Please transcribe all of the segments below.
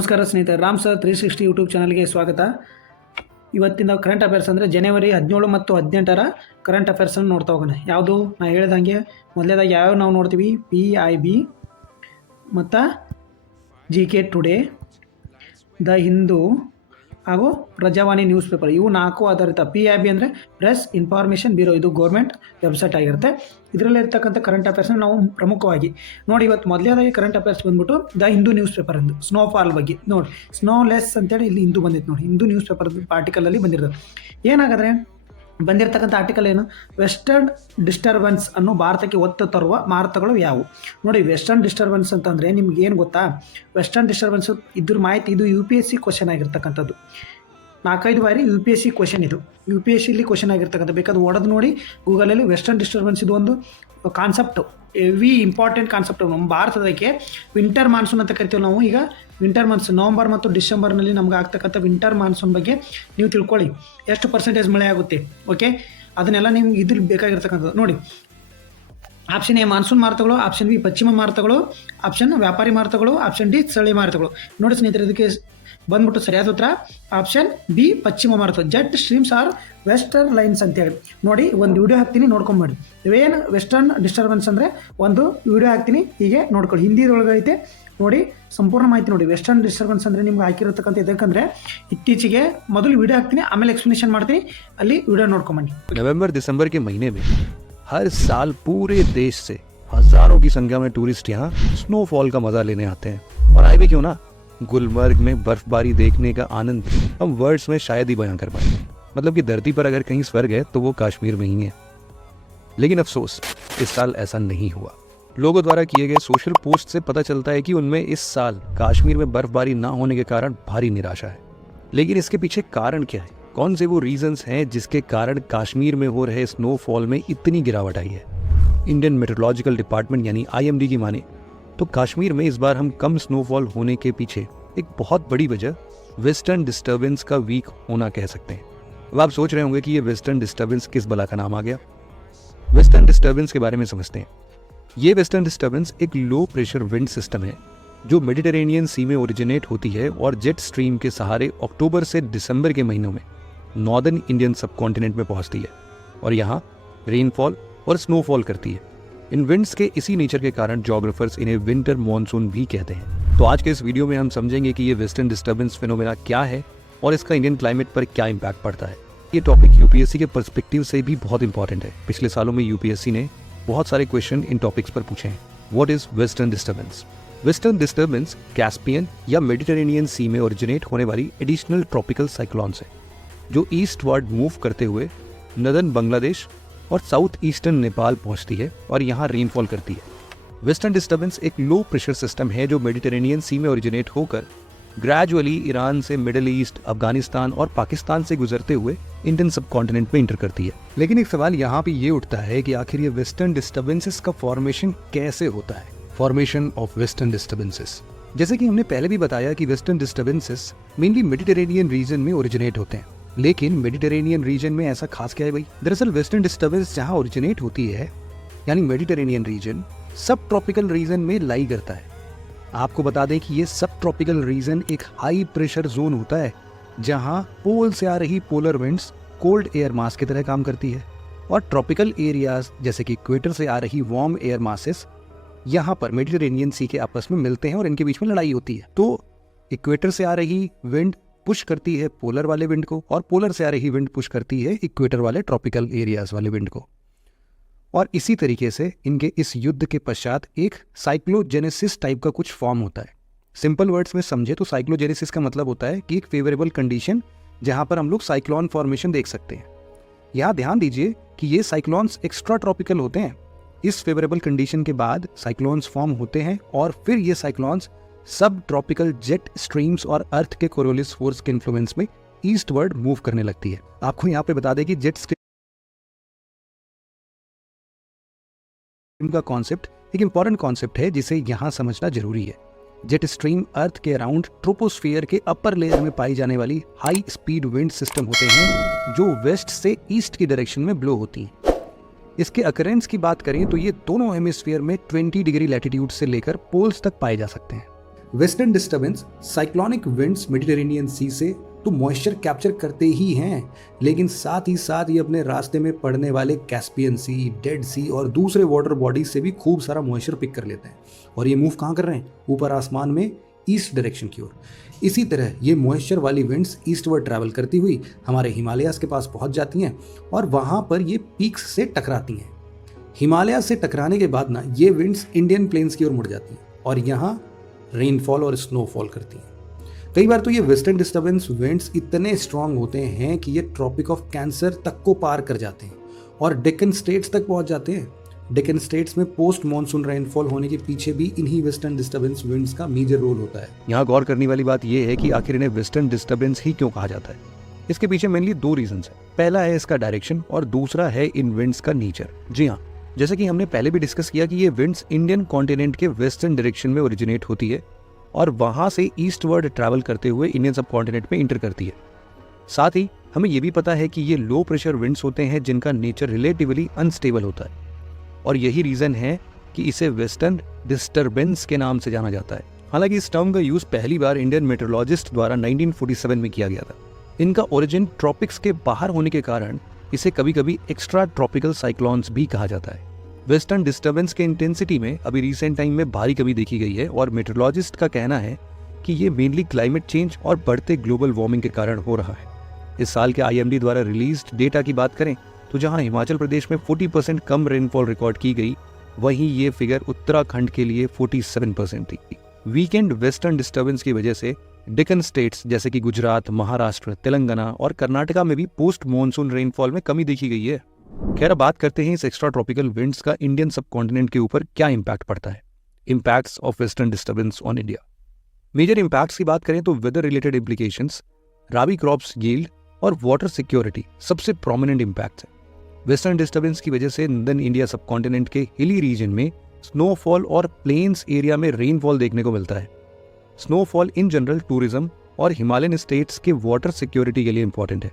ನಮಸ್ಕಾರ ಸ್ನೇಹಿತರೆ, Ram sir 360 YouTube ಚಾನಲ್ಗೆ ಸ್ವಾಗತ. ಇವತ್ತಿನ ಕರೆಂಟ್ ಅಫೇರ್ಸ್ ಅಂದರೆ ಜನವರಿ 17 ಮತ್ತು 18ರ ಕರೆಂಟ್ ಅಫೇರ್ಸನ್ನು ನೋಡ್ತಾ ಹೋಗೋಣ. ಯಾವುದು ನಾನು ಹೇಳಿದಂಗೆ ಮೊದಲೇದಾಗಿ ಯಾವ್ಯಾವ ನಾವು ನೋಡ್ತೀವಿ, PIB ಮತ್ತು GK ಟುಡೇ, ದ ಹಿಂದೂ ಹಾಗೂ ಪ್ರಜಾವಾಣಿ ನ್ಯೂಸ್ ಪೇಪರ್. ಇವು 4 ಆಧಾರಿತ. PIB ಅಂದರೆ ಪ್ರೆಸ್ ಇನ್ಫಾರ್ಮೇಷನ್ ಬ್ಯೂರೋ, ಇದು ಗೌರ್ಮೆಂಟ್ ವೆಬ್ಸೈಟ್ ಆಗಿರುತ್ತೆ. ಇದರಲ್ಲಿರ್ತಕ್ಕಂಥ ಕರೆಂಟ್ ಅಫೇರ್ಸ್ನ ನಾವು ಪ್ರಮುಖವಾಗಿ ನೋಡಿ. ಇವತ್ತು ಮೊದಲೇದಾಗಿ ಕರೆಂಟ್ ಅಫೇರ್ಸ್ ಬಂದ್ಬಿಟ್ಟು ದ ಹಿಂದೂ ನ್ಯೂಸ್ ಪೇಪರ್ ಎಂದು ಸ್ನೋಫಾಲ್ ಬಗ್ಗೆ ನೋಡಿ. ಸ್ನೋಲೆಸ್ ಅಂತೇಳಿ ಇಲ್ಲಿ ಹಿಂದೂ ಬಂದಿತ್ತು ನೋಡಿ. ಹಿಂದೂ ನ್ಯೂಸ್ ಪೇಪರ್ ಆರ್ಟಿಕಲಲ್ಲಿ ಬಂದಿರೋದು ಏನಾಗಾದರೆ ಬಂದಿರತಕ್ಕಂಥ ಆರ್ಟಿಕಲ್ ಏನು, ವೆಸ್ಟರ್ನ್ ಡಿಸ್ಟರ್ಬೆನ್ಸ್ ಅನ್ನು ಭಾರತಕ್ಕೆ ಒತ್ತು ತರುವ ಮಾರುತಗಳು ಯಾವುವು ನೋಡಿ. ವೆಸ್ಟರ್ನ್ ಡಿಸ್ಟರ್ಬೆನ್ಸ್ ಅಂತಂದರೆ ನಿಮ್ಗೆ ಏನು ಗೊತ್ತಾ? ವೆಸ್ಟರ್ನ್ ಡಿಸ್ಟರ್ಬೆನ್ಸ್ ಇದ್ರ ಮಾಹಿತಿ ಇದು UPSC ಕ್ವಶನ್ ಆಗಿರ್ತಕ್ಕಂಥದ್ದು. 4-5 ಬಾರಿ UPSC ಕ್ವಶನ್ ಇದು. UPSCಲಿ ಕ್ವಶನ್ ಆಗಿರ್ತಕ್ಕಂಥ, ಬೇಕಾದ್ರೆ ಓಡೋದು ನೋಡಿ ಗೂಗಲಲ್ಲಿ. ವೆಸ್ಟರ್ನ್ ಡಿಸ್ಟರ್ಬೆನ್ಸ್ ಇದು ಒಂದು ಕಾನ್ಸೆಪ್ಟು, ಹೆವಿ ಇಂಪಾರ್ಟೆಂಟ್ ಕಾನ್ಸೆಪ್ಟು. ನಮ್ಮ ಭಾರತದಕ್ಕೆ ವಿಂಟರ್ ಮಾನ್ಸೂನ್ ಅಂತ ಕರಿತೀವಿ ನಾವು. ಈಗ ವಿಂಟರ್ ಮಾನ್ಸೂನ್ ನವಂಬರ್ ಮತ್ತು ಡಿಸೆಂಬರ್ನಲ್ಲಿ ನಮ್ಗೆ ಆಗ್ತಕ್ಕಂಥ ವಿಂಟರ್ ಮಾನ್ಸೂನ್ ಬಗ್ಗೆ ನೀವು ತಿಳ್ಕೊಳ್ಳಿ. ಎಷ್ಟು ಪರ್ಸೆಂಟೇಜ್ ಮಳೆ ಆಗುತ್ತೆ, ಓಕೆ, ಅದನ್ನೆಲ್ಲ ನಿಮ್ಗೆ ಇದ್ರ ಬೇಕಾಗಿರ್ತಕ್ಕಂಥದ್ದು ನೋಡಿ. ಆಪ್ಷನ್ ಎ ಮಾನ್ಸೂನ್ ಮಾರುತಗಳು, ಆಪ್ಷನ್ ಬಿ ಪಶ್ಚಿಮ ಮಾರುತಗಳು, ಆಪ್ಷನ್ ವ್ಯಾಪಾರಿ ಮಾರುತಗಳು, ಆಪ್ಷನ್ ಡಿ ಚಳಿ ಮಾರುತಗಳು. ನೋಡಿ ಸ್ನೇಹಿತರೆ, ಇದಕ್ಕೆ ಬಂದ್ಬಿಟ್ಟು ಸರಿಯಾದ ಉತ್ತರ ಆಪ್ಷನ್ ಬಿ ಪಶ್ಚಿಮ ಮಾರುತ. Jet streams or western lines ಅಂತೇಳಿ ನೋಡಿ. ಒಂದು ವಿಡಿಯೋ ಹಾಕ್ತೀನಿ, ನೋಡ್ಕೊಂಬೇಡಿ. ಇವೇನು ವೆಸ್ಟರ್ನ್ ಡಿಸ್ಟರ್ಬೆನ್ಸ್ ಅಂದರೆ ಒಂದು ವಿಡಿಯೋ ಹಾಕ್ತೀನಿ, ಹೀಗೆ ನೋಡ್ಕೊಳ್ಳಿ. ಹಿಂದಿದೊಳಗೆ ಐತೆ ನೋಡಿ, ಸಂಪೂರ್ಣ ಮಾಹಿತಿ ನೋಡಿ. ವೆಸ್ಟರ್ನ್ ಡಿಸ್ಟರ್ಬೆನ್ಸ್ ಅಂದರೆ ನಿಮ್ಗೆ ಹಾಕಿರತಕ್ಕಂಥ ಇದಕ್ಕಂದರೆ ಇತ್ತೀಚೆಗೆ ಮೊದಲು ವಿಡಿಯೋ ಹಾಕ್ತೀನಿ, ಆಮೇಲೆ ಎಕ್ಸ್ಪ್ಲನೇಷನ್ ಮಾಡ್ತೀನಿ, ಅಲ್ಲಿ ವಿಡಿಯೋ ನೋಡ್ಕೊಂಬನ್ನಿ. नवंबर दिसंबर के महीने में हर साल पूरे देश से हजारों की संख्या में टूरिस्ट यहाँ स्नोफॉल का मजा लेने आते हैं। और आए भी क्यों ना, गुलमर्ग में बर्फबारी देखने का आनंद हम वर्ड्स में शायद ही बयां कर पाए। मतलब कि धरती पर अगर कहीं स्वर्ग है तो वो कश्मीर में ही है। लेकिन अफसोस इस साल ऐसा नहीं हुआ। लोगों द्वारा किए गए सोशल पोस्ट से पता चलता है कि उनमें इस साल कश्मीर में बर्फबारी ना होने के कारण भारी निराशा है। लेकिन इसके पीछे कारण क्या है? कौन से वो रीजंस हैं जिसके कारण कश्मीर में हो रहे स्नोफॉल में इतनी गिरावट आई है? इंडियन मेट्रोलॉजिकल डिपार्टमेंट यानी IMD की माने तो कश्मीर में इस बार हम कम स्नोफॉल होने के पीछे एक बहुत बड़ी वजह वेस्टर्न डिस्टर्बेंस का वीक होना कह सकते हैं। अब आप सोच रहे होंगे कि ये वेस्टर्न डिस्टर्बेंस किस बला का नाम आ गया। वेस्टर्न डिस्टर्बेंस के बारे में समझते हैं। ये वेस्टर्न डिस्टर्बेंस एक लो प्रेशर विंड सिस्टम है जो मेडिटेरेनियन सी में ओरिजिनेट होती है और जेट स्ट्रीम के सहारे अक्टूबर से दिसंबर के महीनों में नॉर्दर्न इंडियन सब कॉन्टिनेंट में पहुंचती है और यहाँ रेनफॉल और स्नोफॉल करती है। इन विंड्स के इसी नेचर के कारण जोग्राफर्स इन्हें विंटर मॉनसून भी कहते हैं। तो आज के इस वीडियो में हम समझेंगे कि ये वेस्टर्न डिस्टर्बेंस फिनोमेना क्या है और इसका इंडियन क्लाइमेट पर क्या इम्पैक्ट पड़ता है। ये टॉपिक UPSC के पर्सपेक्टिव से भी बहुत इंपॉर्टेंट है। पिछले सालों में UPSC ने बहुत सारे क्वेश्चन इन टॉपिक्स पर पूछे हैं। What is western disturbance? Western disturbance Caspian या मेडिटेरेनियन सी में ओरिजिनेट होने वाली एडिशनल ट्रॉपिकल साइक्लोन्स है जो ईस्ट वर्ड मूव करते हुए नदर्न बांग्लादेश और साउथ ईस्टर्न नेपाल पहुंचती है और यहाँ रेनफॉल करती है। वेस्टर्न डिस्टर्बेंस एक लो प्रेशर सिस्टम है जो मेडिटेरेनियन सी में ओरिजिनेट होकर ग्रेजुअली ईरान से मिडिल ईस्ट, अफगानिस्तान और पाकिस्तान से गुजरते हुए इंडियन सब कॉन्टिनेंट में इंटर करती है। लेकिन एक सवाल यहाँ पे ये उठता है कि आखिर ये वेस्टर्न डिस्टर्बेंसेस का फॉर्मेशन कैसे होता है? फॉर्मेशन ऑफ वेस्टर्न डिस्टर्बेंसेस, जैसे कि हमने पहले भी बताया कि western disturbances mainly Mediterranean reason में ओरिजिनेट होते हैं। लेकिन मेडिटेरेनियन रीजन में ऐसा खास क्या है भाई? दरअसल वेस्टर्न डिस्टर्बेंस जहां ओरिजिनेट होती है यानी मेडिटेरेनियन रीजन सब ट्रॉपिकल रीजन में लाई करता है। आपको बता दें कि ये सब ट्रॉपिकल रीजन एक हाई प्रेशर जोन होता है जहां पोल से आ रही polar winds cold air mass की तरह काम करती है और ट्रॉपिकल एरियाज जैसे कि इक्वेटर से आ रही वार्म एयर मासेस यहाँ पर मेडिटेरेनियन सी के आपस में मिलते हैं और इनके बीच में लड़ाई होती है। तो इक्वेटर से आ रही विंड पुश करती है पोलर वाले विंड को और पोलर से आ रही विंड पुश करती है इक्वेटर वाले ट्रॉपिकल एरियाज वाले विंड को। और इसी तरीके से इनके इस युद्ध के पश्चात एक साइक्लोजेनेसिस टाइप का कुछ फॉर्म होता है। सिंपल वर्ड्स में समझे तो साइक्लोजेनेसिस का मतलब होता है कि एक फेवरेबल कंडीशन जहां पर हम लोग साइक्लोन फॉर्मेशन देख सकते हैं। यहाँ ध्यान दीजिए कि ये साइक्लोन्स एक्स्ट्रा ट्रॉपिकल होते हैं। इस फेवरेबल कंडीशन के बाद साइक्लोन्स फॉर्म होते हैं और फिर ये साइक्लोन्स सब ट्रॉपिकल जेट स्ट्रीम्स और अर्थ के कोरियोलिस फोर्स के इन्फ्लुएंस में ईस्टवर्ड मूव करने लगती है। आपको यहाँ पे बता दें कि जेट स्ट्रीम का कॉन्सेप्ट एक इंपॉर्टेंट कॉन्सेप्ट है जिसे यहाँ समझना जरूरी है। जेट स्ट्रीम अर्थ के अराउंड ट्रोपोस्फियर के अपर लेयर में पाई जाने वाली हाई स्पीड विंड सिस्टम होते हैं जो वेस्ट से ईस्ट की डायरेक्शन में ब्लो होती हैं। इसके अकरेंस की बात करें तो ये दोनों हेमिस्फीयर में 20 डिग्री लैटिट्यूड से लेकर पोल्स तक पाए जा सकते हैं। Western disturbance cyclonic winds Mediterranean sea से तो मॉइस्चर कैप्चर करते ही हैं, लेकिन साथ ही साथ ये अपने रास्ते में पड़ने वाले कैस्पियन सी, डेड सी और दूसरे वाटर बॉडीज से भी खूब सारा मॉइस्चर पिक कर लेते हैं। और ये मूव कहाँ कर रहे हैं? ऊपर आसमान में, ईस्ट डायरेक्शन की ओर। इसी तरह ये मॉइस्चर वाली विंड्स ईस्टवर्ड ट्रैवल करती हुई हमारे हिमालयाज के पास पहुंच जाती हैं और वहां पर ये पीक्स से टकराती हैं। हिमालय से टकराने के बाद ना ये विंड्स इंडियन प्लेन्स की ओर मुड़ जाती हैं और यहाँ रेनफॉल और स्नोफॉल करती हैं। कई बार तो ये वेस्टर्न डिस्टर्बेंस विंड्स इतने स्ट्रांग होते हैं कि ये ट्रॉपिक ऑफ कैंसर तक को पार कर जाते हैं और डेक्कन स्टेट्स तक पहुंच जाते हैं। डेक्कन स्टेट्स में पोस्ट मॉनसून रेनफॉल होने के पीछे भी इन्हीं वेस्टर्न डिस्टर्बेंस विंड्स का मेजर रोल होता है। यहाँ गौर करने वाली बात यह है कि आखिर इन्हें वेस्टर्न डिस्टर्बेंस ही क्यों कहा जाता है। इसके पीछे मेनली दो रीजंस है। पहला है इसका डायरेक्शन और दूसरा है इन विंड्स का नेचर। जी हाँ, जैसे कि हमने पहले भी डिस्कस किया कि ये विंड्स इंडियन कॉन्टिनेंट के वेस्टर्न डायरेक्शन में ओरिजिनेट होती है और वहां से ईस्टवर्ड ट्रैवल करते हुए इंडियन सब कॉन्टिनेंट में इंटर करती है। साथ ही हमें यह भी पता है कि ये लो प्रेशर विंड्स होते हैं जिनका नेचर रिलेटिवली अनस्टेबल होता है और यही रीजन है कि इसे वेस्टर्न डिस्टर्बेंस के नाम से जाना जाता है। हालांकि इस टर्म का यूज पहली बार इंडियन मेट्रोलॉजिस्ट द्वारा 1947 में किया गया था। इनका ओरिजिन ट्रॉपिक्स के बाहर होने के कारण इसे कभी कभी एक्स्ट्रा ट्रॉपिकल साइक्लोन्स भी कहा जाता है। वेस्टर्न डिस्टर्बेंस के इंटेंसिटी में अभी रिसेंट टाइम में भारी कमी देखी गई है और मेट्रोलॉजिस्ट का कहना है कि ये मेनली क्लाइमेट चेंज और बढ़ते ग्लोबल वार्मिंग के कारण हो रहा है। इस साल के IMD द्वारा रिलीज्ड डेटा की बात करें तो जहां हिमाचल प्रदेश में 40% कम रेनफॉल रिकॉर्ड की गई, वहीं ये फिगर उत्तराखंड के लिए 47% थी। वीकेंड वेस्टर्न डिस्टर्बेंस की वजह से डेक्कन स्टेट्स जैसे कि गुजरात, महाराष्ट्र, तेलंगाना और कर्नाटका में भी पोस्ट मॉनसून रेनफॉल में कमी देखी गई है। खैर, बात करते हैं इस एक्स्ट्रा ट्रॉपिकल विंड्स का इंडियन सब कॉन्टिनेंट के ऊपर क्या इंपैक्ट पड़ता है। Impacts of western disturbance on India. Major impacts की बात करें तो weather related implications, rabi crops yield और वाटर सिक्योरिटी सबसे प्रोमिनेंट इंपैक्ट है। वेस्टर्न डिस्टर्बेंस की वजह से नॉर्दर्न इंडिया सब कॉन्टिनेंट के हिली रीजन में स्नोफॉल और प्लेन्स एरिया में रेनफॉल देखने को मिलता है। स्नोफॉल इन जनरल टूरिज्म और हिमालयन स्टेट्स के वाटर सिक्योरिटी के लिए इंपॉर्टेंट है।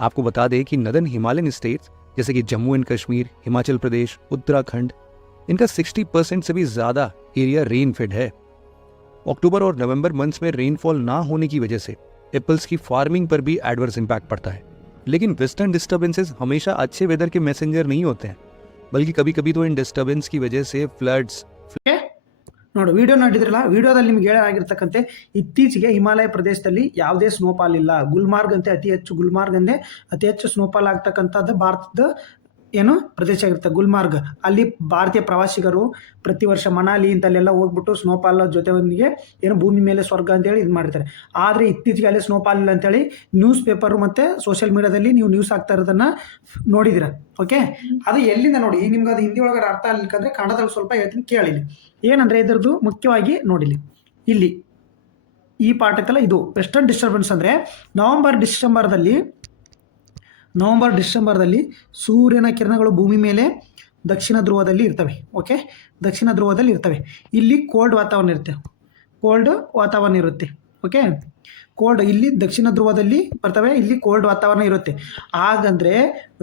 आपको बता दें कि नॉर्दर्न हिमालयन स्टेट्स जैसे कि जम्मू एंड कश्मीर, हिमाचल प्रदेश, उत्तराखंड, इनका 60% से भी ज्यादा एरिया रेन फेड है। अक्टूबर और नवंबर मंथ्स में रेनफॉल ना होने की वजह से एप्पल्स की फार्मिंग पर भी एडवर्स इंपैक्ट पड़ता है। लेकिन वेस्टर्न डिस्टर्बेंसेस हमेशा अच्छे वेदर के मैसेंजर नहीं होते हैं, बल्कि कभी कभी तो इन डिस्टर्बेंस की वजह से फ्लड्स। ನೋಡಿ, ವಿಡಿಯೋ ನೋಡಿದ್ರಲ್ಲ, ವಿಡಿಯೋದಲ್ಲಿ ನಿಮ್ಗೆ ಹೇಳಾಗಿರ್ತಕ್ಕಂತೆ ಇತ್ತೀಚೆಗೆ ಹಿಮಾಲಯ ಪ್ರದೇಶದಲ್ಲಿ ಯಾವುದೇ ಸ್ನೋಫಾಲ್ ಇಲ್ಲ. ಗುಲ್ಮಾರ್ಗ್ ಅಂತೆ ಗುಲ್ಮಾರ್ಗ್ ಅಂದೆ ಅತಿ ಹೆಚ್ಚು ಸ್ನೋಫಾಲ್ ಆಗ್ತಕ್ಕಂಥದ್ದು ಭಾರತದ ಏನು ಪ್ರದೇಶ ಆಗಿರುತ್ತೆ ಗುಲ್ಮಾರ್ಗ್. ಅಲ್ಲಿ ಭಾರತೀಯ ಪ್ರವಾಸಿಗರು ಪ್ರತಿ ವರ್ಷ ಮನಾಲಿ ಇಂತಲ್ಲೆಲ್ಲ ಹೋಗ್ಬಿಟ್ಟು ಸ್ನೋಫಾಲ್ ಜೊತೆಗೆ ಏನು ಭೂಮಿ ಮೇಲೆ ಸ್ವರ್ಗ ಅಂತೇಳಿ ಇದು ಮಾಡಿರ್ತಾರೆ. ಆದರೆ ಇತ್ತೀಚೆಗೆ ಅಲ್ಲಿ ಸ್ನೋಫಾಲ್ ಇಲ್ಲ ಅಂತೇಳಿ ನ್ಯೂಸ್ ಪೇಪರ್ ಮತ್ತು ಸೋಷಿಯಲ್ ಮೀಡಿಯಾದಲ್ಲಿ ನೀವು ನ್ಯೂಸ್ ಆಗ್ತಾ ಇರೋದನ್ನು ನೋಡಿದಿರ. ಓಕೆ, ಅದು ಎಲ್ಲಿಂದ ನೋಡಿ, ಈಗ ನಿಮ್ಗೆ ಅದು ಹಿಂದಿ ಒಳಗಡೆ ಅರ್ಥ ಆಗ್ಲಿಕ್ಕಂದ್ರೆ ಕನ್ನಡದಲ್ಲಿ ಸ್ವಲ್ಪ ಹೇಳ್ತೀನಿ ಕೇಳಿಲಿ. ಏನಂದರೆ ಇದರದ್ದು ಮುಖ್ಯವಾಗಿ ನೋಡಿಲಿ, ಇಲ್ಲಿ ಈ ಪಾಠ ಐತಲ್ಲ, ಇದು ವೆಸ್ಟರ್ನ್ ಡಿಸ್ಟರ್ಬೆನ್ಸ್ ಅಂದರೆ ನವಂಬರ್ ಡಿಸೆಂಬರ್ದಲ್ಲಿ ಸೂರ್ಯನ ಕಿರಣಗಳು ಭೂಮಿ ಮೇಲೆ ದಕ್ಷಿಣ ಧ್ರುವದಲ್ಲಿ ಇರ್ತವೆ. ಓಕೆ, ದಕ್ಷಿಣ ಧ್ರುವದಲ್ಲಿ ಇರ್ತವೆ. ಇಲ್ಲಿ ಕೋಲ್ಡ್ ವಾತಾವರಣ ಇರುತ್ತೆ. ಓಕೆ, ಕೋಲ್ಡ್ ಇಲ್ಲಿ ದಕ್ಷಿಣ ಧ್ರುವದಲ್ಲಿ ಬರ್ತವೆ, ಇಲ್ಲಿ ಕೋಲ್ಡ್ ವಾತಾವರಣ ಇರುತ್ತೆ. ಹಾಗಂದರೆ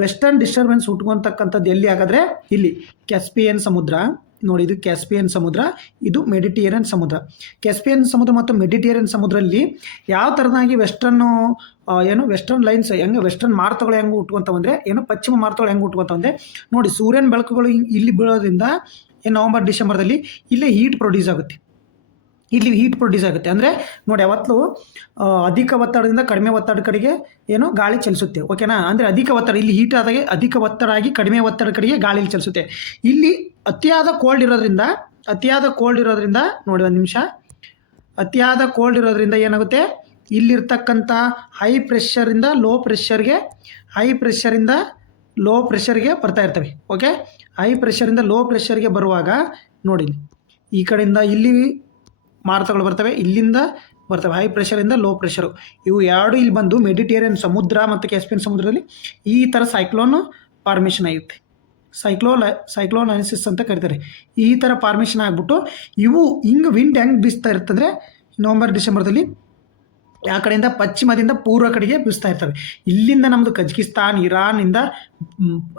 ವೆಸ್ಟರ್ನ್ ಡಿಸ್ಟರ್ಬೆನ್ಸ್ ಹುಟ್ಕೊಂತಕ್ಕಂಥದ್ದು ಎಲ್ಲಿ ಹಾಗಾದರೆ ಇಲ್ಲಿ ಕ್ಯಾಸ್ಪಿಯನ್ ಸಮುದ್ರ ನೋಡಿ, ಇದು ಕ್ಯಾಸ್ಪಿಯನ್ ಸಮುದ್ರ, ಇದು ಮೆಡಿಟೇರಿಯನ್ ಸಮುದ್ರ. ಕ್ಯಾಸ್ಪಿಯನ್ ಸಮುದ್ರ ಮತ್ತು ಮೆಡಿಟೇರಿಯನ್ ಸಮುದ್ರದಲ್ಲಿ ಯಾವ ಥರದಾಗಿ ವೆಸ್ಟರ್ನ್ ಲೈನ್ಸ್ ಹೆಂಗೆ, ವೆಸ್ಟರ್ನ್ ಮಾರುತಗಳು ಹೆಂಗೆ ಹುಟ್ಕೊಂತವಂದರೆ ಪಶ್ಚಿಮ ಮಾರುತಗಳು ಹೆಂಗೆ ಹುಟ್ಕೊಂತವಂದರೆ ನೋಡಿ, ಸೂರ್ಯನ ಬೆಳಕುಗಳು ಇಲ್ಲಿ ಬೀಳೋದ್ರಿಂದ ನವಂಬರ್ ಡಿಸೆಂಬರ್ದಲ್ಲಿ ಇಲ್ಲೇ ಹೀಟ್ ಪ್ರೊಡ್ಯೂಸ್ ಆಗುತ್ತೆ. ಅಂದರೆ ನೋಡಿ, ಯಾವತ್ತೂ ಅಧಿಕ ಒತ್ತಡದಿಂದ ಕಡಿಮೆ ಒತ್ತಡ ಕಡೆಗೆ ಗಾಳಿ ಚಲಿಸುತ್ತೆ. ಓಕೆನಾ, ಅಂದರೆ ಅಧಿಕ ಒತ್ತಡ ಇಲ್ಲಿ ಹೀಟ್ ಆದಾಗೆ ಅಧಿಕ ಒತ್ತಡ ಆಗಿ ಕಡಿಮೆ ಒತ್ತಡ ಕಡೆಗೆ ಗಾಳಿ ಚಲಿಸುತ್ತೆ. ಇಲ್ಲಿ ಅತಿಯಾದ ಕೋಲ್ಡ್ ಇರೋದ್ರಿಂದ ನೋಡಿ, ಒಂದು ನಿಮಿಷ, ಅತಿಯಾದ ಕೋಲ್ಡ್ ಇರೋದ್ರಿಂದ ಏನಾಗುತ್ತೆ, ಇಲ್ಲಿರ್ತಕ್ಕಂಥ ಹೈ ಪ್ರೆಷರಿಂದ ಲೋ ಪ್ರೆಷರ್ಗೆ ಬರ್ತಾ ಇರ್ತವೆ. ಓಕೆ, ಹೈ ಪ್ರೆಷರಿಂದ ಲೋ ಪ್ರೆಷರ್ಗೆ ಬರುವಾಗ ನೋಡಿ, ಈ ಕಡೆಯಿಂದ ಇಲ್ಲಿ ಮಾರುತಗಳು ಬರ್ತವೆ, ಇಲ್ಲಿಂದ ಬರ್ತವೆ ಹೈ ಪ್ರೆಷರಿಂದ ಲೋ ಪ್ರೆಷರು. ಇವು ಎರಡು ಇಲ್ಲಿ ಬಂದು ಮೆಡಿಟೇರಿಯನ್ ಸಮುದ್ರ ಮತ್ತು ಕ್ಯಾಸ್ಪಿಯನ್ ಸಮುದ್ರದಲ್ಲಿ ಈ ಥರ ಸೈಕ್ಲೋನ್ ಫಾರ್ಮೇಷನ್ ಆಗುತ್ತೆ. ಸೈಕ್ಲೋನೈಸಿಸ್ ಅಂತ ಕರೀತಾರೆ. ಈ ಥರ ಫಾರ್ಮೇಷನ್ ಆಗಿಬಿಟ್ಟು ಇವು ಹಿಂಗೆ ವಿಂಡ್ ಹೆಂಗೆ ಬೀಸ್ತಾ ಇರ್ತಂದರೆ ನವಂಬರ್ ಡಿಸೆಂಬರ್ದಲ್ಲಿ ಆ ಕಡೆಯಿಂದ ಪಶ್ಚಿಮದಿಂದ ಪೂರ್ವ ಕಡೆಗೆ ಬೀಸ್ತಾ ಇರ್ತವೆ. ಇಲ್ಲಿಂದ ನಮ್ಮದು ಕಜಕಿಸ್ತಾನ್, ಇರಾನಿಂದ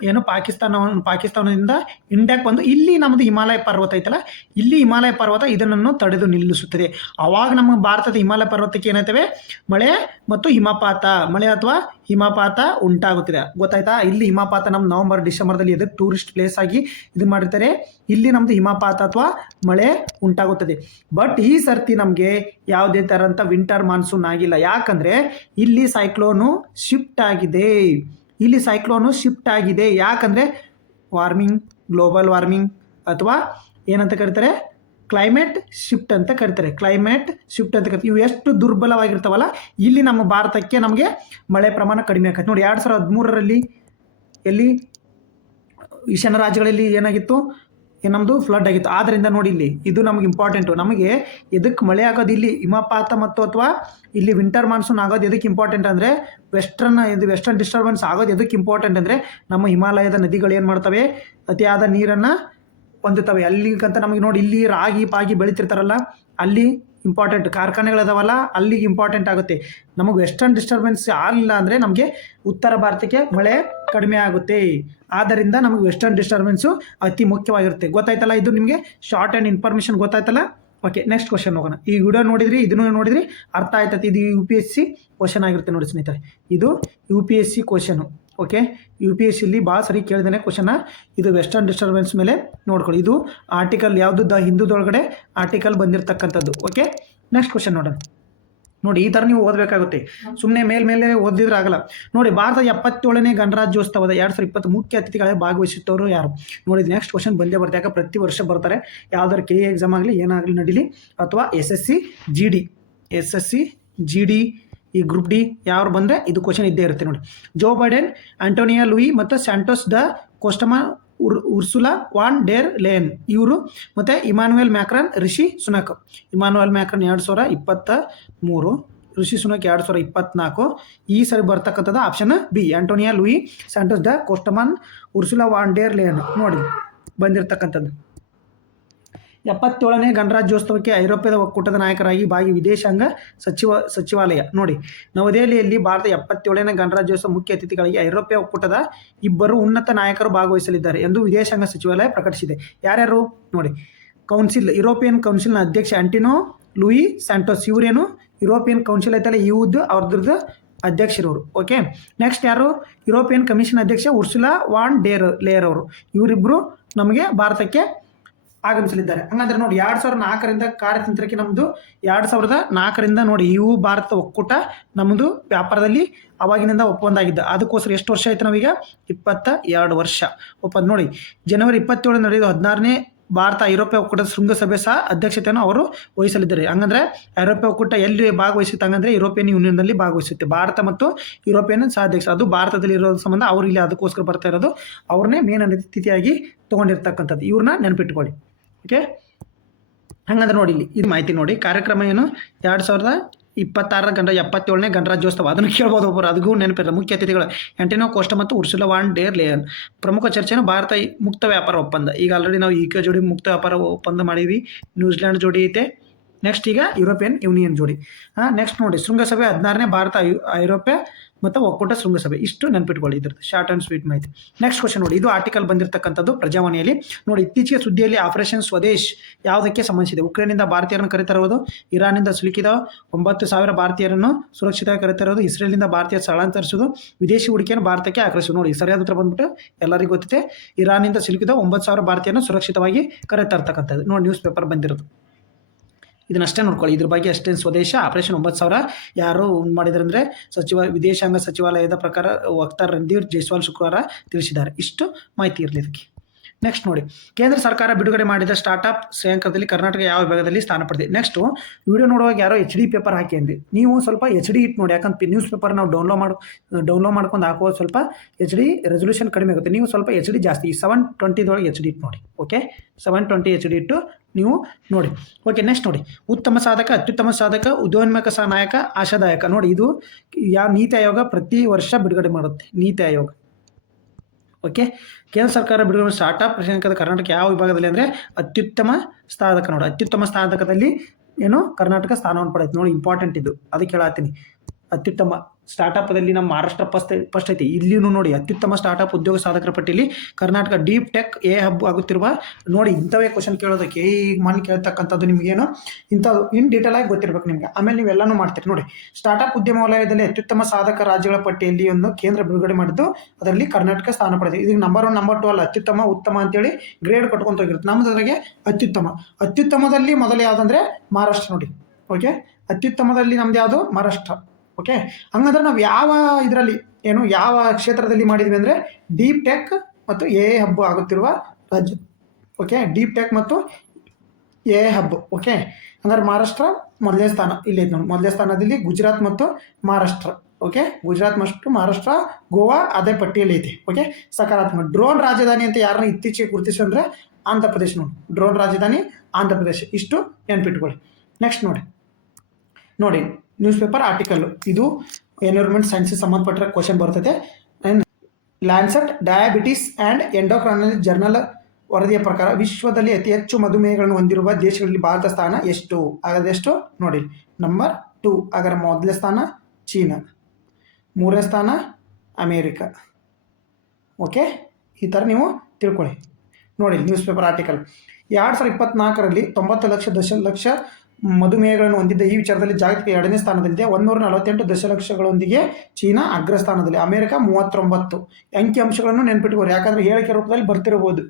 ಏನು ಪಾಕಿಸ್ತಾನದಿಂದ ಇಂಡಿಯಾಕ್ಕೆ ಬಂದು ಇಲ್ಲಿ ನಮ್ಮದು ಹಿಮಾಲಯ ಪರ್ವತ ಐತಲ್ಲ, ಇಲ್ಲಿ ಹಿಮಾಲಯ ಪರ್ವತ ಇದನ್ನು ತಡೆದು ನಿಲ್ಲಿಸುತ್ತದೆ. ಆವಾಗ ನಮ್ಮ ಭಾರತದ ಹಿಮಾಲಯ ಪರ್ವತಕ್ಕೆ ಏನಾಯ್ತವೆ, ಮಳೆ ಮತ್ತು ಹಿಮಪಾತ, ಮಳೆ ಅಥವಾ ಹಿಮಪಾತ ಉಂಟಾಗುತ್ತದೆ. ಗೊತ್ತಾಯ್ತಾ? ಇಲ್ಲಿ ಹಿಮಪಾತ ನಮ್ಮ ನವಂಬರ್ ಡಿಸೆಂಬರ್ದಲ್ಲಿ ಎದಕ್ಕೆ ಟೂರಿಸ್ಟ್ ಪ್ಲೇಸ್ ಆಗಿ ಇದು ಮಾಡಿರ್ತಾರೆ, ಇಲ್ಲಿ ನಮ್ಮದು ಹಿಮಪಾತ ಅಥವಾ ಮಳೆ ಉಂಟಾಗುತ್ತದೆ. ಬಟ್ ಈ ಸರ್ತಿ ನಮಗೆ ಯಾವುದೇ ಥರಂಥ ವಿಂಟರ್ ಮಾನ್ಸೂನ್ ಆಗಿಲ್ಲ. ಯಾಕಂದರೆ ಇಲ್ಲಿ ಸೈಕ್ಲೋನು ಶಿಫ್ಟ್ ಆಗಿದೆ. ಯಾಕಂದರೆ ವಾರ್ಮಿಂಗ್, ಗ್ಲೋಬಲ್ ವಾರ್ಮಿಂಗ್ ಅಥವಾ ಏನಂತ ಕರೀತಾರೆ, ಕ್ಲೈಮೇಟ್ ಶಿಫ್ಟ್ ಅಂತ ಕರೀತಾರೆ. ಇವು ಎಷ್ಟು ದುರ್ಬಲವಾಗಿರ್ತಾವಲ್ಲ, ಇಲ್ಲಿ ನಮ್ಮ ಭಾರತಕ್ಕೆ ನಮಗೆ ಮಳೆ ಪ್ರಮಾಣ ಕಡಿಮೆ ಆಗುತ್ತೆ. ನೋಡಿ 2013ರಲ್ಲಿ ಎಲ್ಲಿ ಈಶಾನ್ಯ ರಾಜ್ಯಗಳಲ್ಲಿ ಏನಾಗಿತ್ತು, ನಮ್ಮದು ಫ್ಲಡ್ ಆಗಿತ್ತು. ಆದ್ದರಿಂದ ನೋಡಿ ಇಲ್ಲಿ ಇದು ನಮಗೆ ಇಂಪಾರ್ಟೆಂಟು. ನಮಗೆ ಎದಕ್ಕೆ ಮಳೆ ಆಗೋದು, ಇಲ್ಲಿ ಹಿಮಪಾತ ಮತ್ತು ಅಥವಾ ಇಲ್ಲಿ ವಿಂಟರ್ ಮಾನ್ಸೂನ್ ಆಗೋದು ಎದಕ್ಕೆ ಇಂಪಾರ್ಟೆಂಟ್ ಅಂದರೆ, ವೆಸ್ಟರ್ನ್ ಡಿಸ್ಟರ್ಬೆನ್ಸ್ ಆಗೋದು ಎದಕ್ಕೆ ಇಂಪಾರ್ಟೆಂಟ್ ಅಂದರೆ, ನಮ್ಮ ಹಿಮಾಲಯದ ನದಿಗಳು ಏನು ಮಾಡ್ತವೆ, ಅತಿಯಾದ ನೀರನ್ನು ಹೊಂದುತ್ತವೆ. ಅಲ್ಲಿಗಂತ ನಮಗೆ ನೋಡಿ, ಇಲ್ಲಿ ರಾಗಿ ಪಾಗಿ ಬೆಳೀತಿರ್ತಾರಲ್ಲ, ಅಲ್ಲಿ ಇಂಪಾರ್ಟೆಂಟ್ ಕಾರ್ಖಾನೆಗಳಿದಾವಲ್ಲ, ಅಲ್ಲಿಗೆ ಇಂಪಾರ್ಟೆಂಟ್ ಆಗುತ್ತೆ. ನಮಗೆ ವೆಸ್ಟರ್ನ್ ಡಿಸ್ಟರ್ಬೆನ್ಸ್ ಆಗಲಿಲ್ಲ ಅಂದರೆ ನಮಗೆ ಉತ್ತರ ಭಾರತಕ್ಕೆ ಮಳೆ ಕಡಿಮೆ ಆಗುತ್ತೆ. ಆದ್ದರಿಂದ ನಮಗೆ ವೆಸ್ಟರ್ನ್ ಡಿಸ್ಟರ್ಬೆನ್ಸು ಅತಿ ಮುಖ್ಯವಾಗಿರುತ್ತೆ. ಗೊತ್ತಾಯ್ತಲ್ಲ? ಇದು ನಿಮಗೆ ಶಾರ್ಟ್ ಆ್ಯಂಡ್ ಇನ್ಫಾರ್ಮೇಷನ್ ಗೊತ್ತಾಯ್ತಲ್ಲ? ಓಕೆ, ನೆಕ್ಸ್ಟ್ ಕ್ವಶನ್ ಹೋಗೋಣ. ಈ ವಿಡಿಯೋ ನೋಡಿದ್ರಿ, ಇದನ್ನು ನೋಡಿದ್ರಿ, ಅರ್ಥ ಆಯ್ತೈತಿ. ಇದು UPSC ಕ್ವಶನ್ ಆಗಿರುತ್ತೆ ನೋಡಿ ಸ್ನೇಹಿತರೆ, ಇದು UPSC ಕ್ವಶನು. ಓಕೆ, UPSCಲಿ ಭಾಳ ಸರಿ ಕೇಳಿದಾನೆ ಕ್ವಶನ. ಇದು ವೆಸ್ಟರ್ನ್ ಡಿಸ್ಟರ್ಬೆನ್ಸ್ ಮೇಲೆ ನೋಡ್ಕೊಳ್ಳಿ. ಇದು ಆರ್ಟಿಕಲ್ ಯಾವುದು, ದ ಹಿಂದೂದೊಳಗಡೆ ಆರ್ಟಿಕಲ್ ಬಂದಿರತಕ್ಕಂಥದ್ದು. ಓಕೆ, ನೆಕ್ಸ್ಟ್ ಕ್ವಶನ್ ನೋಡೋಣ. ನೋಡಿ, ಈ ಥರ ನೀವು ಓದಬೇಕಾಗುತ್ತೆ. ಸುಮ್ಮನೆ ಮೇಲೆ ಓದಿದ್ರೆ ಆಗಲ್ಲ. ನೋಡಿ, ಭಾರತದ 77ನೇ ಗಣರಾಜ್ಯೋತ್ಸವದ 2020 ಮುಖ್ಯ ಅತಿಥಿಗಳೇ ಭಾಗವಹಿಸುತ್ತವರು ಯಾರು? ನೋಡಿ, ನೆಕ್ಸ್ಟ್ ಕ್ವಶನ್ ಬಂದೇ ಬರುತ್ತೆ. ಯಾಕೆ ಪ್ರತಿ ವರ್ಷ ಬರ್ತಾರೆ. ಯಾವ್ದಾರು KA ಎಕ್ಸಾಮ್ ಆಗಲಿ ಏನಾಗಲಿ ನಡೀಲಿ, ಅಥವಾ SSC GD ಈ ಗ್ರೂಪ್ ಡಿ ಯಾರು ಬಂದರೆ ಇದು ಕ್ವಶನ್ ಇದ್ದೇ ಇರುತ್ತೆ. ನೋಡಿ, ಜೋ ಬೈಡೆನ್, ಆಂಟೋನಿಯಾ ಲೂಯಿ ಮತ್ತು ಸ್ಯಾಂಟೋಸ್ ದ ಕೋಸ್ಟಮಾ, ಉರ್ಸುಲಾ ವಾನ್ ಡೆರ್ ಲೇಯನ್ ಇವರು, ಮತ್ತು Emmanuel Macron, Rishi Sunak. Emmanuel Macron 2023, Rishi Sunak 2024. ಈ ಸರಿ ಬರ್ತಕ್ಕಂಥದ್ದು option B, Antonio Luis, Santos da ಕೋಸ್ಟಮಾನ್, ಉರ್ಸುಲಾ ವಾನ್ ಡೆರ್ ಲೇಯನ್. ನೋಡಿ ಬಂದಿರತಕ್ಕಂಥದ್ದು. 77ನೇ ಗಣರಾಜ್ಯೋತ್ಸವಕ್ಕೆ ಐರೋಪ್ಯದ ಒಕ್ಕೂಟದ ನಾಯಕರಾಗಿ ವಿದೇಶಾಂಗ ಸಚಿವಾಲಯ. ನೋಡಿ, ನವದೆಹಲಿಯಲ್ಲಿ ಭಾರತ 77ನೇ ಗಣರಾಜ್ಯೋತ್ಸವ ಮುಖ್ಯ ಅತಿಥಿಗಳಿಗೆ ಐರೋಪ್ಯ ಒಕ್ಕೂಟದ 2 ಉನ್ನತ ನಾಯಕರು ಭಾಗವಹಿಸಲಿದ್ದಾರೆ ಎಂದು ವಿದೇಶಾಂಗ ಸಚಿವಾಲಯ ಪ್ರಕಟಿಸಿದೆ. ಯಾರ್ಯಾರು ನೋಡಿ, ಯುರೋಪಿಯನ್ ಕೌನ್ಸಿಲ್ನ ಅಧ್ಯಕ್ಷ ಆಂಟೋನಿಯೋ ಲೂಯಿ ಸ್ಯಾಂಟೋಸ್. ಇವರೇನು ಯುರೋಪಿಯನ್ ಕೌನ್ಸಿಲ್ ಐತಲ್ಲ, ಅವ್ರದ್ದು ಅಧ್ಯಕ್ಷರವರು. ಓಕೆ, ನೆಕ್ಸ್ಟ್ ಯಾರು, ಯುರೋಪಿಯನ್ ಕಮಿಷನ್ ಅಧ್ಯಕ್ಷ ಉರ್ಸುಲಾ ವಾನ್ ಡೆರ್ ಲೇಯರ್ ಅವರು. ಇವರಿಬ್ಬರು ನಮಗೆ ಭಾರತಕ್ಕೆ ಆಗಮಿಸಲಿದ್ದಾರೆ. ಹಂಗಂದ್ರೆ ನೋಡಿ, 2004ರಿಂದ ಕಾರ್ಯತಂತ್ರಕ್ಕೆ ನಮ್ಮದು 2004ರಿಂದ ನೋಡಿ, ಇವು ಭಾರತ ಒಕ್ಕೂಟ ನಮ್ಮದು ವ್ಯಾಪಾರದಲ್ಲಿ ಅವಾಗಿನಿಂದ ಒಪ್ಪಂದ ಆಗಿದ್ದ. ಅದಕ್ಕೋಸ್ಕರ ಎಷ್ಟು ವರ್ಷ ಆಯ್ತು ನಾವೀಗ, 22 ವರ್ಷ ಒಪ್ಪಂದ. ನೋಡಿ, ಜನವರಿ 27 ನಡೆಯುವ 16ನೇ ಭಾರತ ಐರೋಪ್ಯ ಒಕ್ಕೂಟದ ಶೃಂಗಸಭೆ ಸಹ ಅಧ್ಯಕ್ಷತೆಯನ್ನು ಅವರು ವಹಿಸಲಿದ್ದಾರೆ. ಹಂಗಂದ್ರೆ ಐರೋಪ್ಯ ಒಕ್ಕೂಟ ಎಲ್ಲಿ ಭಾಗವಹಿಸುತ್ತೆ, ಹಂಗಂದ್ರೆ ಯುರೋಪಿಯನ್ ಯೂನಿಯನ್ನಲ್ಲಿ ಭಾಗವಹಿಸುತ್ತೆ. ಭಾರತ ಮತ್ತು ಯುರೋಪಿಯನ್ ಸಹ ಅಧ್ಯಕ್ಷ, ಅದು ಭಾರತದಲ್ಲಿ ಇರೋ ಸಂಬಂಧ ಅವರು ಇಲ್ಲಿ ಅದಕ್ಕೋಸ್ಕರ ಬರ್ತಾ ಇರೋದು. ಅವ್ರನ್ನೇ ಮೇನ್ ಅತಿಥಿಯಾಗಿ ತೊಗೊಂಡಿರ್ತಕ್ಕಂಥದ್ದು. ಇವ್ರನ್ನ ನೆನಪಿಟ್ಕೊಳ್ಳಿ. ಓಕೆ, ಹಂಗಂದ್ರೆ ನೋಡಿ, ಇಲ್ಲಿ ಇದು ಮಾಹಿತಿ ನೋಡಿ. ಕಾರ್ಯಕ್ರಮ ಏನು, 2026 77ನೇ ಗಣರಾಜ್ಯೋತ್ಸವ. ಅದನ್ನು ಕೇಳ್ಬೋದು ಒಬ್ಬರು, ಅದಕ್ಕೂ ನೆನಪಿಲ್ಲ. ಮುಖ್ಯ ಅತಿಥಿಗಳು ಆಂಟೋನಿಯೋ ಕೋಸ್ಟಾ ಮತ್ತು ಉರ್ಸುಲಾ ವಾನ್ ಡೆರ್ ಲೇಯನ್. ಪ್ರಮುಖ ಚರ್ಚೆಯನ್ನು ಭಾರತ ಮುಕ್ತ ವ್ಯಾಪಾರ ಒಪ್ಪಂದ. ಈಗ ಆಲ್ರೆಡಿ ನಾವು UK ಜೋಡಿ ಮುಕ್ತ ವ್ಯಾಪಾರ ಒಪ್ಪಂದ ಮಾಡೀವಿ. ನ್ಯೂಜಿಲ್ಯಾಂಡ್ ಜೋಡಿ ಐತೆ. ನೆಕ್ಸ್ಟ್ ಈಗ ಯುರೋಪಿಯನ್ ಯೂನಿಯನ್ ಜೋಡಿ. ನೆಕ್ಸ್ಟ್ ನೋಡಿ, ಶೃಂಗಸಭೆ 16ನೇ ಭಾರತ ಐರೋಪ್ಯ ಮತ್ತು ಒಕ್ಕೂಟ ಶೃಂಗಸಭೆ. ಇಷ್ಟು ನೆನಪಿಟ್ಕೊಳ್ಳಿ, ಇದ್ರದ್ದು ಶಾರ್ಟ್ ಆ್ಯಂಡ್ ಸ್ವೀಟ್ ಮಾಹಿತಿ. ನೆಕ್ಸ್ಟ್ ಕ್ವಶನ್ ನೋಡಿ, ಇದು ಆರ್ಟಿಕಲ್ ಬಂದಿರತಕ್ಕಂಥದ್ದು ಪ್ರಜಾವಾಣಿಯಲ್ಲಿ. ನೋಡಿ, ಇತ್ತೀಚೆಗೆ ಸುದ್ದಿಯಲ್ಲಿ ಆಪರೇಷನ್ ಸ್ವದೇಶ್ ಯಾವುದಕ್ಕೆ ಸಂಬಂಧಿಸಿದೆ? ಉಕ್ರೇನಿಂದ ಭಾರತೀಯರನ್ನು ಕರೆತರುವುದು, ಇರಾನಿಂದ ಸಿಲುಕಿದ 9,000 ಭಾರತೀಯರನ್ನು ಸುರಕ್ಷಿತವಾಗಿ ಕರೆತರುವುದು, ಇಸ್ರೇಲಿಂದ ಭಾರತೀಯ ಸ್ಥಳಾಂತರಿಸುವುದು, ವಿದೇಶಿ ಹೂಡಿಕೆಯನ್ನು ಭಾರತಕ್ಕೆ ಆಕರ್ಷಿಸುವುದು. ನೋಡಿ, ಸರಿಯಾದ ಉತ್ತರ ಬಂದ್ಬಿಟ್ಟು ಎಲ್ಲರಿಗೂ ಗೊತ್ತಿದೆ, ಇರಾನಿಂದ ಸಿಲುಕಿದ 9,000 ಭಾರತೀಯರನ್ನು ಸುರಕ್ಷಿತವಾಗಿ ಕರೆತರ್ತಕ್ಕಂಥದ್ದು. ನೋಡಿ, ನ್ಯೂಸ್ ಪೇಪರ್ ಬಂದಿರೋದು. ಇದನ್ನಷ್ಟೇ ನೋಡ್ಕೊಳ್ಳಿ, ಇದ್ರ ಬಗ್ಗೆ ಅಷ್ಟೇ. ಸ್ವದೇಶ ಆಪರೇಷನ್ 9,000 ಯಾರು ಮಾಡಿದ್ದಾರೆ ಅಂದರೆ ವಿದೇಶಾಂಗ ಸಚಿವಾಲಯದ ಪ್ರಕಾರ ವಕ್ತಾರ ರಣಧೀರ್ ಜೈಸ್ವಾಲ್ ಶುಕ್ರವಾರ ತಿಳಿಸಿದ್ದಾರೆ. ಇಷ್ಟು ಮಾಹಿತಿ ಇರಲಿ ಇದಕ್ಕೆ. ನೆಕ್ಸ್ಟ್ ನೋಡಿ, ಕೇಂದ್ರ ಸರ್ಕಾರ ಬಿಡುಗಡೆ ಮಾಡಿದ ಸ್ಟಾರ್ಟ್ಅಪ್ ಶ್ರೇಯಾಂಕದಲ್ಲಿ ಕರ್ನಾಟಕ ಯಾವ ವಿಭಾಗದಲ್ಲಿ ಸ್ಥಾನ ಪಡೆದಿದೆ? ನೆಕ್ಸ್ಟು ವಿಡಿಯೋ ನೋಡುವಾಗ ಯಾರೋ HD ಪೇಪರ್ ಹಾಕಿ ಅಂದ್ರಿ, ನೀವು ಸ್ವಲ್ಪ HD ಇಟ್ಟು ನೋಡಿ. ಯಾಕಂದ್ರೆ ನ್ಯೂಸ್ ಪೇಪರ್ ನಾವು ಡೌನ್ಲೋಡ್ ಮಾಡ್ಕೊಂಡು ಹಾಕೋದು ಸ್ವಲ್ಪ HD ರೆಸೊಲ್ಯೂಷನ್ ಕಡಿಮೆ ಆಗುತ್ತೆ. ನೀವು ಸ್ವಲ್ಪ HD ಜಾಸ್ತಿ 720 HD ಇಟ್ಟು ನೋಡಿ. ಓಕೆ, 720 HD ಇಟ್ಟು ನೀವು ನೋಡಿ. ಓಕೆ, ನೆಕ್ಸ್ಟ್ ನೋಡಿ, ಉತ್ತಮ ಸಾಧಕ, ಅತ್ಯುತ್ತಮ ಸಾಧಕ, ಉದಯೋನ್ಮುಖ ನಾಯಕ, ಆಶಾದಾಯಕ. ನೋಡಿ, ಇದು ಯಾವ ನೀತಿ ಆಯೋಗ ಪ್ರತಿ ವರ್ಷ ಬಿಡುಗಡೆ ಮಾಡುತ್ತೆ, ನೀತಿ ಆಯೋಗ. ಓಕೆ, ಕೇಂದ್ರ ಸರ್ಕಾರ ಬಿಡುಗಡೆ ಸ್ಟಾರ್ಟ್ಅಪ್ ಶ್ರೇಯಾಂಕದ ಕರ್ನಾಟಕ ಯಾವ ವಿಭಾಗದಲ್ಲಿ ಅಂದರೆ ಅತ್ಯುತ್ತಮ ಸಾಧಕ. ನೋಡಿ, ಅತ್ಯುತ್ತಮ ಸಾಧಕದಲ್ಲಿ ಏನು ಕರ್ನಾಟಕ ಸ್ಥಾನವನ್ನು ಪಡೆಯುತ್ತೆ. ನೋಡಿ, ಇಂಪಾರ್ಟೆಂಟ್ ಇದು, ಅದಕ್ಕೆ ಹೇಳತ್ತೀನಿ. ಅತ್ಯುತ್ತಮ ಸ್ಟಾರ್ಟಪ್ದಲ್ಲಿ ನಮ್ಮ ಮಹಾರಾಷ್ಟ್ರ ಫಸ್ಟ್ ಐತಿ. ಇಲ್ಲಿನೂ ನೋಡಿ ಅತ್ಯುತ್ತಮ ಸ್ಟಾರ್ಟಪ್ ಉದ್ಯೋಗ ಸಾಧಕರ ಪಟ್ಟಿಯಲ್ಲಿ Karnataka deep tech A hub ಆಗುತ್ತಿರುವ. ನೋಡಿ ಇಂಥವೇ ಕ್ವಶನ್ ಕೇಳೋದಕ್ಕೆ ಈಗ ಮನೆ ಕೇಳ್ತಕ್ಕಂಥದ್ದು ನಿಮಗೇನು ಇಂಥದ್ದು ಇನ್ ಡೀಟೇಲ್ ಆಗಿ ಗೊತ್ತಿರ್ಬೇಕು ನಿಮಗೆ. ಆಮೇಲೆ ನೀವೆಲ್ಲನೂ ಮಾಡ್ತೀರಿ ನೋಡಿ. ಸ್ಟಾರ್ಟಪ್ ಉದ್ಯಮ ವಲಯದಲ್ಲಿ ಅತ್ಯುತ್ತಮ ಸಾಧಕ ರಾಜ್ಯಗಳ ಪಟ್ಟಿಯಲ್ಲಿ ಒಂದು ಕೇಂದ್ರ ಬಿಡುಗಡೆ ಮಾಡಿದ್ದು, ಅದರಲ್ಲಿ ಕರ್ನಾಟಕ ಸ್ಥಾನ ಪಡೆದಿದೆ. ಇದಕ್ಕೆ ನಂಬರ್ 1 ನಂಬರ್ 2 ಅಲ್ಲ, ಅತ್ಯುತ್ತಮ ಉತ್ತಮ ಅಂತೇಳಿ ಗ್ರೇಡ್ ಕಟ್ಕೊಂತ ಹೋಗಿರುತ್ತೆ. ನಮ್ಮದ್ರಾಗೆ ಅತ್ಯುತ್ತಮದಲ್ಲಿ ಮೊದಲು ಯಾವುದಂದ್ರೆ ಮಹಾರಾಷ್ಟ್ರ ನೋಡಿ. ಓಕೆ, ಅತ್ಯುತ್ತಮದಲ್ಲಿ ನಮ್ದು ಯಾವುದು? ಮಹಾರಾಷ್ಟ್ರ. ಓಕೆ, ಹಂಗಂದ್ರೆ ನಾವು ಯಾವ ಇದರಲ್ಲಿ ಯಾವ ಕ್ಷೇತ್ರದಲ್ಲಿ ಮಾಡಿದ್ವಿ ಅಂದರೆ ಡೀಪ್ ಟೆಕ್ ಮತ್ತು ಎ ಹಬ್ ಆಗುತ್ತಿರುವ ರಾಜ್ಯ. ಓಕೆ, ಡೀಪ್ ಟೆಕ್ ಮತ್ತು ಎ ಹಬ್. ಓಕೆ, ಹಂಗಾರೆ ಮಹಾರಾಷ್ಟ್ರ ಮೊದಲನೇ ಸ್ಥಾನ ಇಲ್ಲಿ ಐತೆ ನೋಡಿ. ಮೊದಲನೇ ಸ್ಥಾನದಲ್ಲಿ ಗುಜರಾತ್ ಮತ್ತು ಮಹಾರಾಷ್ಟ್ರ. ಓಕೆ, ಗುಜರಾತ್ ಮತ್ತು ಮಹಾರಾಷ್ಟ್ರ, ಗೋವಾ ಅದೇ ಪಟ್ಟಿಯಲ್ಲಿ ಐತಿ. ಓಕೆ, ಸಕಾರಾತ್ಮಕ. ಡ್ರೋನ್ ರಾಜಧಾನಿ ಅಂತ ಯಾರನ್ನ ಇತ್ತೀಚೆಗೆ ಗುರುತಿಸಿದ್ರೆ ಆಂಧ್ರ ಪ್ರದೇಶ ನೋಡಿ. ಡ್ರೋನ್ ರಾಜಧಾನಿ ಆಂಧ್ರ ಪ್ರದೇಶ. ಇಷ್ಟು ನೆನ್ಪಿಟ್ಕೊಳ್ಳಿ. ನೆಕ್ಸ್ಟ್ ನೋಡಿ ನ್ಯೂಸ್ ಪೇಪರ್ ಆರ್ಟಿಕಲ್. ಇದು ಎನ್ವಿರಾನ್ಮೆಂಟ್ ಸೈನ್ಸಿಗೆ ಸಂಬಂಧಪಟ್ಟ ಕ್ವಶನ್ ಬರ್ತದೆ. Lancet diabetes and endocrinology journal ವರದಿಯ ಪ್ರಕಾರ ವಿಶ್ವದಲ್ಲಿ ಅತಿ ಹೆಚ್ಚು ಮಧುಮೇಹಗಳನ್ನು ಹೊಂದಿರುವ ದೇಶಗಳಲ್ಲಿ ಭಾರತ ಸ್ಥಾನ ಎಷ್ಟು? ಅದೆಷ್ಟು ನೋಡಿ. ನಂಬರ್ 2. ಅದರ ಮೊದಲನೇ ಸ್ಥಾನ ಚೀನಾ, 3ನೇ ಸ್ಥಾನ ಅಮೇರಿಕಾ. ಓಕೆ, ಈ ಥರ ನೀವು ತಿಳ್ಕೊಳ್ಳಿ. ನೋಡಿ ನ್ಯೂಸ್ ಪೇಪರ್ ಆರ್ಟಿಕಲ್. 2024ರಲ್ಲಿ 90 ದಶಲಕ್ಷ ಮಧುಮೇಹಗಳನ್ನು ಹೊಂದಿದ್ದ ಈ ವಿಚಾರದಲ್ಲಿ ಜಾಗತಿಕ 2ನೇ ಸ್ಥಾನದಲ್ಲಿದೆ. 148 ದಶಲಕ್ಷಗಳೊಂದಿಗೆ ಚೀನಾ ಅಗ್ರಸ್ಥಾನದಲ್ಲಿ, ಅಮೆರಿಕ 39. ಅಂಕಿಅಂಶಗಳನ್ನು ನೆನ್ಪಿಟ್ಕೋರಿ, ಯಾಕಂದರೆ ಹೇಳಿಕೆ ರೂಪದಲ್ಲಿ ಬರ್ತಿರಬಹುದು.